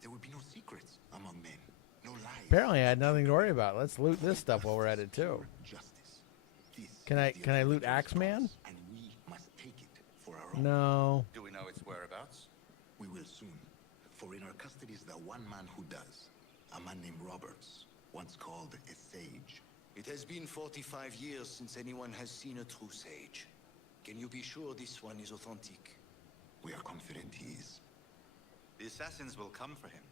there would be no secrets among men, no lies. Apparently, I had nothing to worry about. Let's loot this stuff while we're at it too. Justice. This Can is I the loot Observatory's Axeman? cause, and we must take it for our own. No. Do we know its whereabouts? soon. For in our custody is the one man who does. A man named Roberts, once called a sage. It has been 45 years since anyone has seen a true sage. Can you be sure this one is authentic? We are confident he is. The assassins will come for him.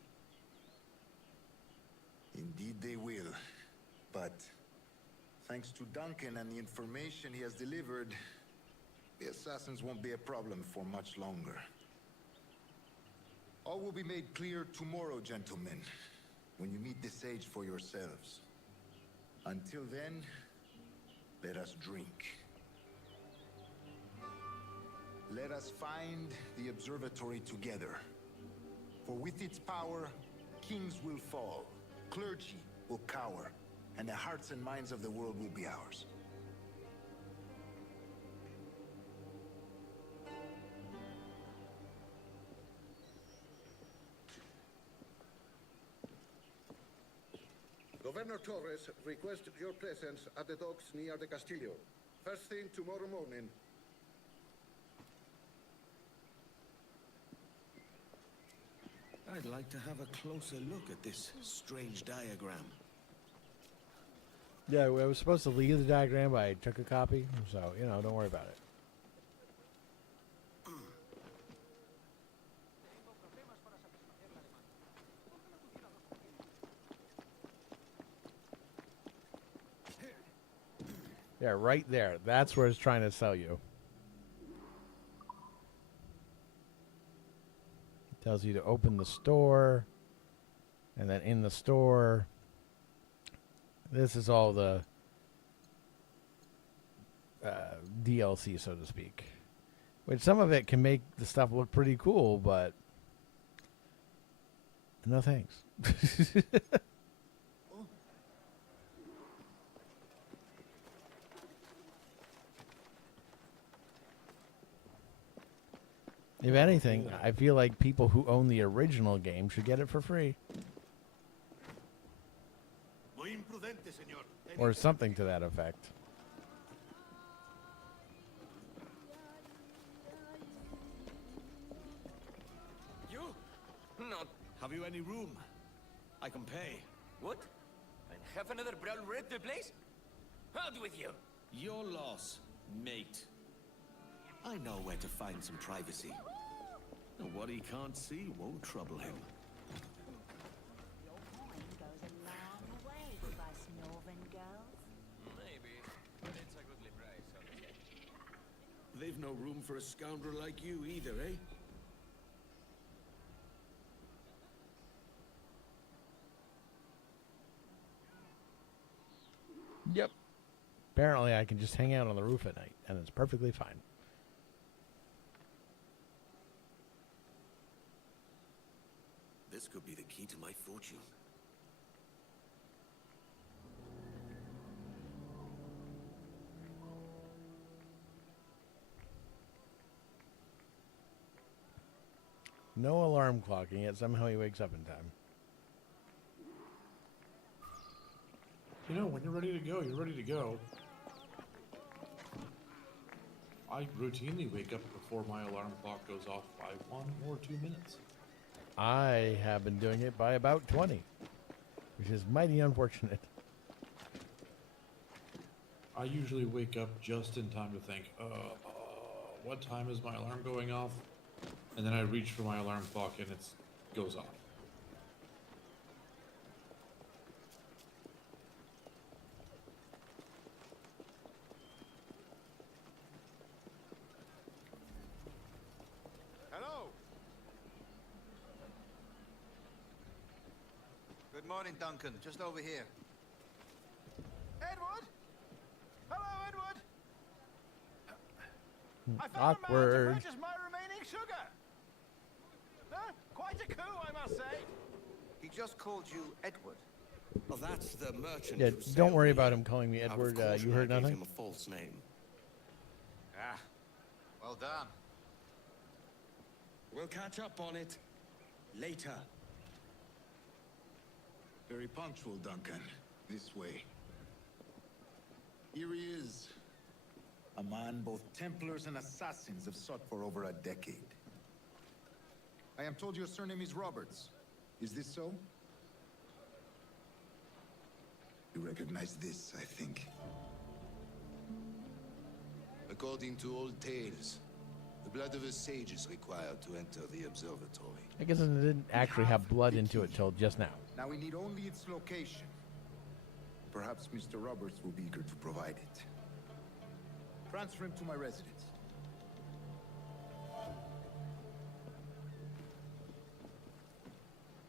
Indeed they will. But thanks to Duncan and the information he has delivered, the assassins won't be a problem for much longer. All will be made clear tomorrow, gentlemen, when you meet the sage for yourselves. Until then, let us drink. Let us find the observatory together. For with its power, kings will fall, clergy will cower, and the hearts and minds of the world will be ours. Governor Torres requests your presence at the docks near the Castillo. First thing tomorrow morning. I'd like to have a closer look at this strange diagram. Yeah, I was supposed to leave the diagram, but I took a copy, so, you know, don't worry about it. Yeah, right there. That's where it's trying to sell you. It tells you to open the store, and then in the store, this is all the DLC, so to speak. Which some of it can make the stuff look pretty cool, but no thanks. If anything, I feel like people who own the original game should get it for free. Or something to that effect. You? Not. Have you any room? I can pay. What? And have another brown red the place? Out with you! Your loss, mate. I know where to find some privacy. And what he can't see won't trouble him. Maybe, but it's a goodly price, honestly. They've no room for a scoundrel like you either, eh? Yep. Apparently I can just hang out on the roof at night, and it's perfectly fine. This could be the key to my fortune. No alarm clocking, yet somehow he wakes up in time. You know, when you're ready to go, you're ready to go. I routinely wake up before my alarm clock goes off by 1 or 2 minutes. I have been doing it by about 20, which is mighty unfortunate. I usually wake up just in time to think, what time is my alarm going off? And then I reach for my alarm clock and it goes off. Hello. Good morning, Duncan. Just over here. Edward? Hello, Edward. I found Awkward. a man to purchase my remaining sugar. Huh? Quite a coup, I must say. He just called you Edward. Oh, that's the merchant. Yeah, who don't sailed worry me. about him calling me Out of Edward. caution, You heard I gave nothing? him a false name. Ah, well done. We'll catch up on it later. Very punctual, Duncan. This way. Here he is. A man both Templars and assassins have sought for over a decade. I am told your surname is Roberts. Is this so? You recognize this, I think. According to old tales, the blood of a sage is required to enter the observatory. I guess it didn't actually have blood into it till just now. Now we need only its location. Perhaps Mr. Roberts will be eager to provide it. Transfer him to my residence.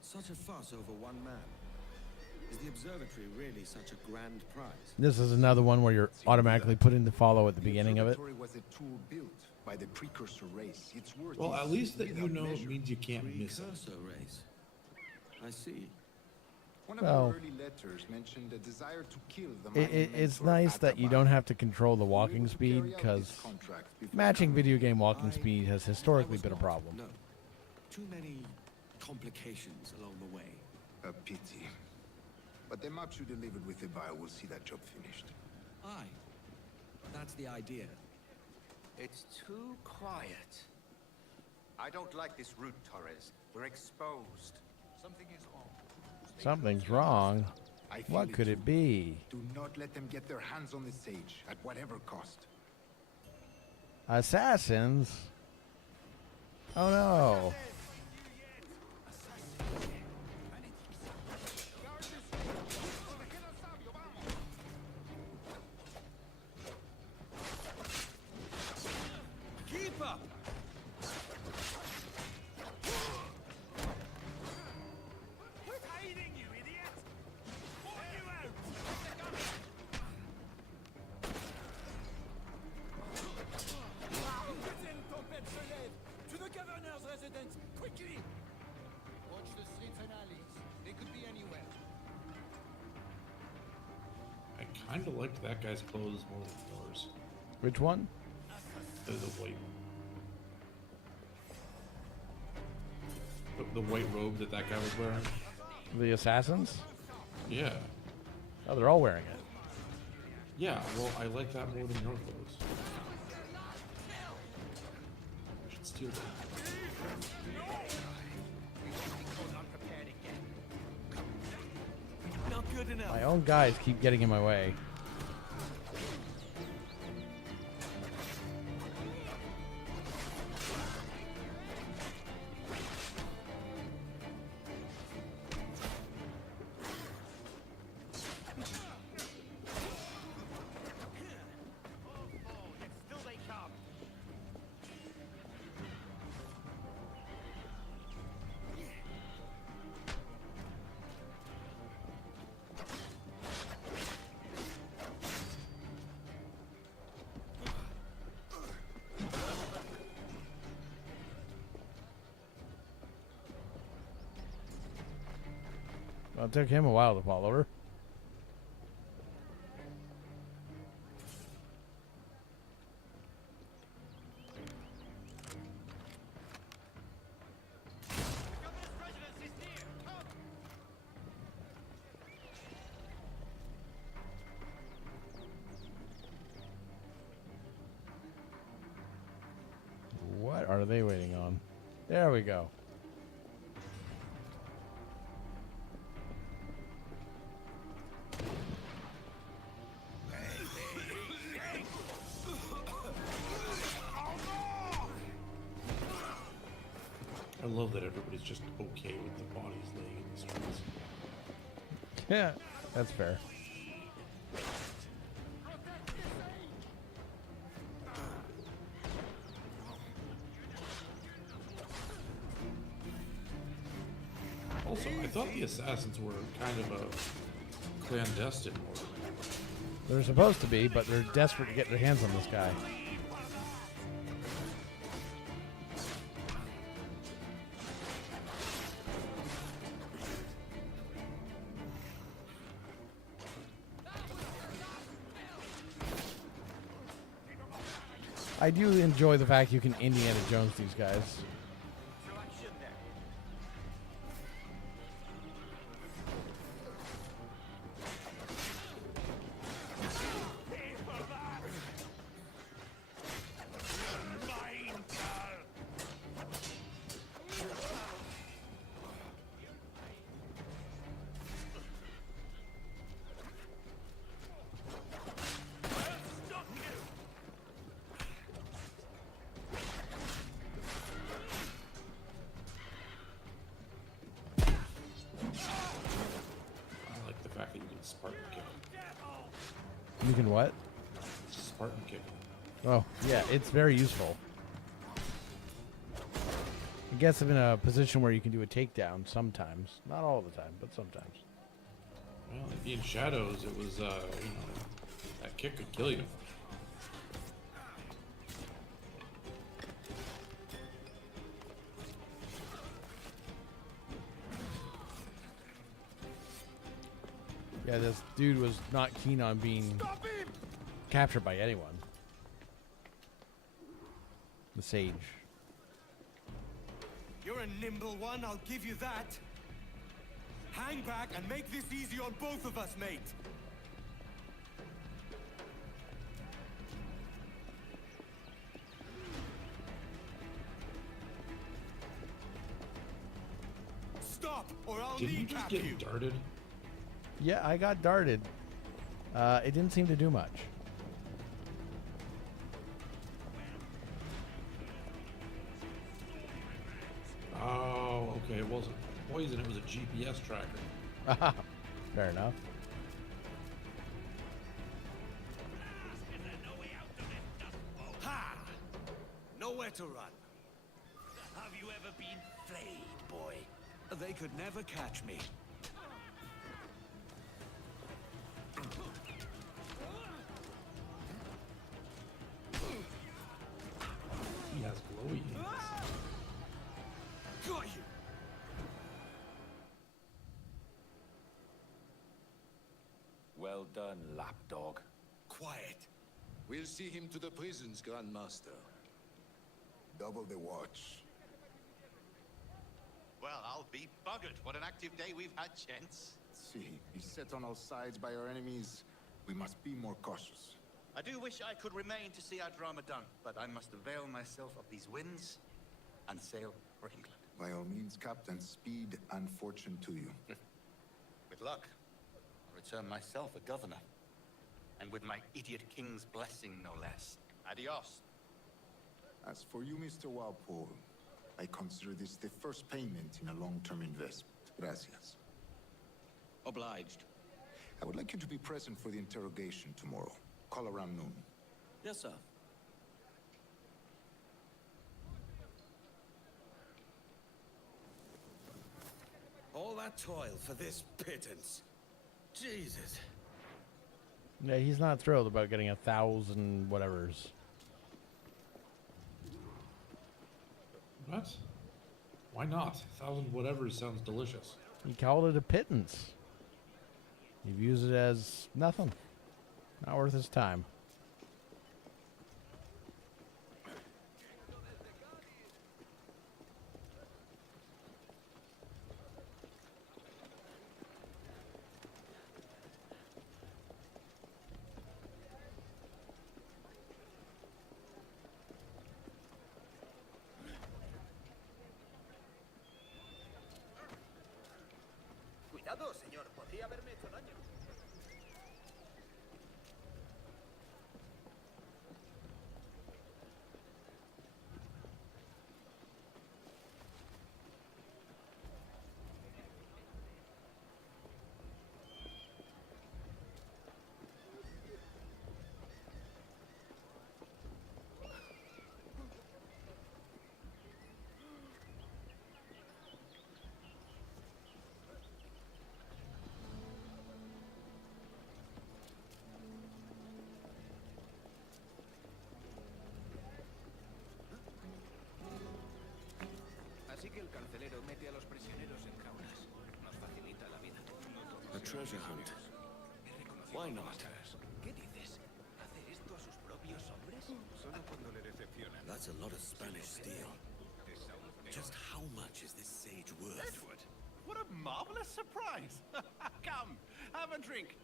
Such a fuss over one man. Is the observatory really such a grand prize? This is another one where you're automatically put into follow at the beginning of it. The observatory was a tool built by the precursor race. Its worth Well, is at least that you without know measure. it means you can't miss it. Precursor race. I see. One of Well, the early letters mentioned a desire to kill the it's nice that you don't have to control the walking speed, because matching video game walking speed has historically been a problem. No. Too many complications along the way. A pity. But the maps you delivered with the vial will see that job finished. Aye. That's the idea. It's too quiet. I don't like this route, Torres. We're exposed. Something is wrong. Something's wrong. I feel What could it be? Do not let them get their hands on the sage, at whatever cost. Assassins? Oh no. Keep up! Quit hiding, you idiot! Pull you out! To the governor's residence, quickly! Watch the streets and alleys. They could be anywhere. I kind of liked that guy's clothes more than yours. Which one? The white. The white robe that guy was wearing. The assassins? Yeah. Oh, they're all wearing it. Yeah, well, I like that more than your clothes. I should steal them. Not good enough. My own guys keep getting in my way. Still they come. Well, it took him a while to fall over. What are they waiting on? There we go. I love that everybody's just okay with the bodies laying in the streets. Yeah, that's fair. Also, I thought the assassins were kind of a clandestine order. They're supposed to be, but they're desperate to get their hands on this guy. I do enjoy the fact you can Indiana Jones these guys. You can what? Spartan kick. Oh, yeah, it's very useful. It gets him in a position where you can do a takedown sometimes. Not all the time, but sometimes. Well, in shadows, it was, you know, that kick could kill you. Yeah, this dude was not keen on being captured by anyone. The sage. You're a nimble one, I'll give you that. Hang back and make this easy on both of us, mate. Stop, or I'll Did you just kneecap get you. darted? Yeah, I got darted. It didn't seem to do much. Oh, okay. It wasn't poison, it was a GPS tracker. Fair enough. Ha! Nowhere to run. Have you ever been flayed, boy? They could never catch me. He has glowy hands. Got you! Well done, lapdog. Quiet. We'll see him to the prisons, Grandmaster. Double the watch. Well, I'll be buggered. What an active day we've had, gents. See, beset on all sides by our enemies, we must be more cautious. I do wish I could remain to see our drama done, but I must avail myself of these winds and sail for England. By all means, Captain, speed and fortune to you. With luck, I'll return myself a governor. And with my idiot king's blessing, no less. Adios. As for you, Mr. Walpole, I consider this the first payment in a long-term investment. Gracias. Obliged. I would like you to be present for the interrogation tomorrow. Call around noon. Yes, sir. All that toil for this pittance. Jesus. Yeah, he's not thrilled about getting 1,000 whatevers. What? Why not? 1,000 whatever sounds delicious. He called it a pittance. He views it as nothing. Not worth his time. Cuidado, señor. Podría haberme hecho daño. Así que el carcelero mete a los prisioneros en jaulas. Nos facilita la vida. A treasure hunt. Why not? ¿Qué dices? ¿Hace esto a sus propios hombres? Solo cuando le decepcionan. That's a lot of Spanish steel. Just how much is this sage worth? Edward, what a marvelous surprise! Come, have a drink.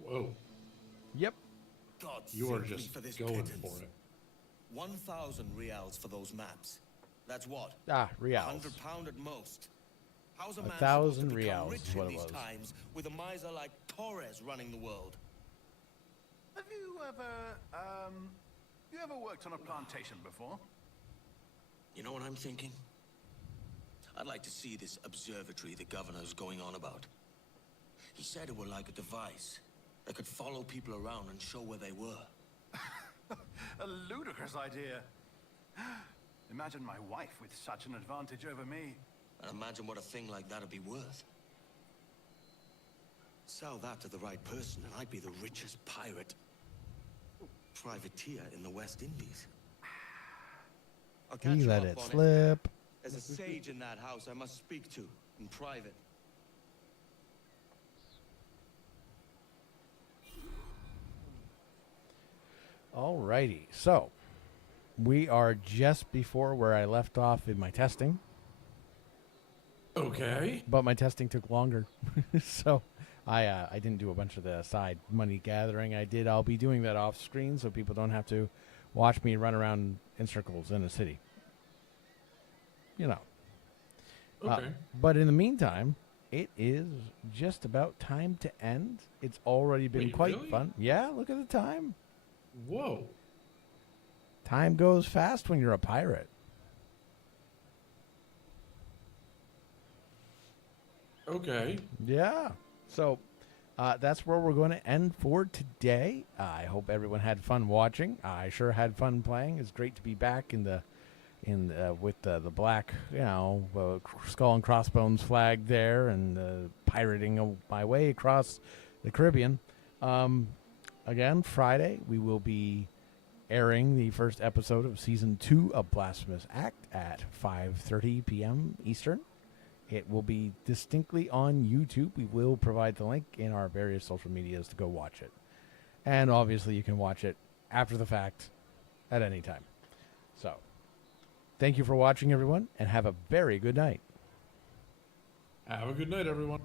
Whoa. Yep. God You are save me just for this going pittance. for it. 1,000 reals for those maps. That's what? Reals. £100 at most. How's a man 1,000 supposed to become reals rich is what in it these was. times with a miser like Torres running the world? Have you ever worked on a plantation before? You know what I'm thinking? I'd like to see this observatory the governor's going on about. He said it were like a device that could follow people around and show where they were. A ludicrous idea. Imagine my wife with such an advantage over me. And imagine what a thing like that'd be worth. Sell that to the right person and I'd be the richest pirate. Privateer in the West Indies. I'll catch He you let up it on slip. There's a sage in that house I must speak to in private. Alrighty, so we are just before where I left off in my testing. Okay. But my testing took longer, so I didn't do a bunch of the side money gathering. I'll be doing that off screen so people don't have to watch me run around in circles in a city. You know. Okay. But in the meantime, it is just about time to end. It's already been Wait, quite really? fun. Yeah, look at the time. Whoa. Time goes fast when you're a pirate. Okay. Yeah. So that's where we're going to end for today. I hope everyone had fun watching. I sure had fun playing. It's great to be back with the black, skull and crossbones flag there, and pirating my way across the Caribbean. Again, Friday we will be airing the first episode of season 2 of Blasphemous Act at 5:30 p.m. Eastern. It will be distinctly on YouTube. We will provide the link in our various social medias to go watch it. And obviously you can watch it after the fact at any time. So, thank you for watching, everyone, and have a very good night. Have a good night, everyone.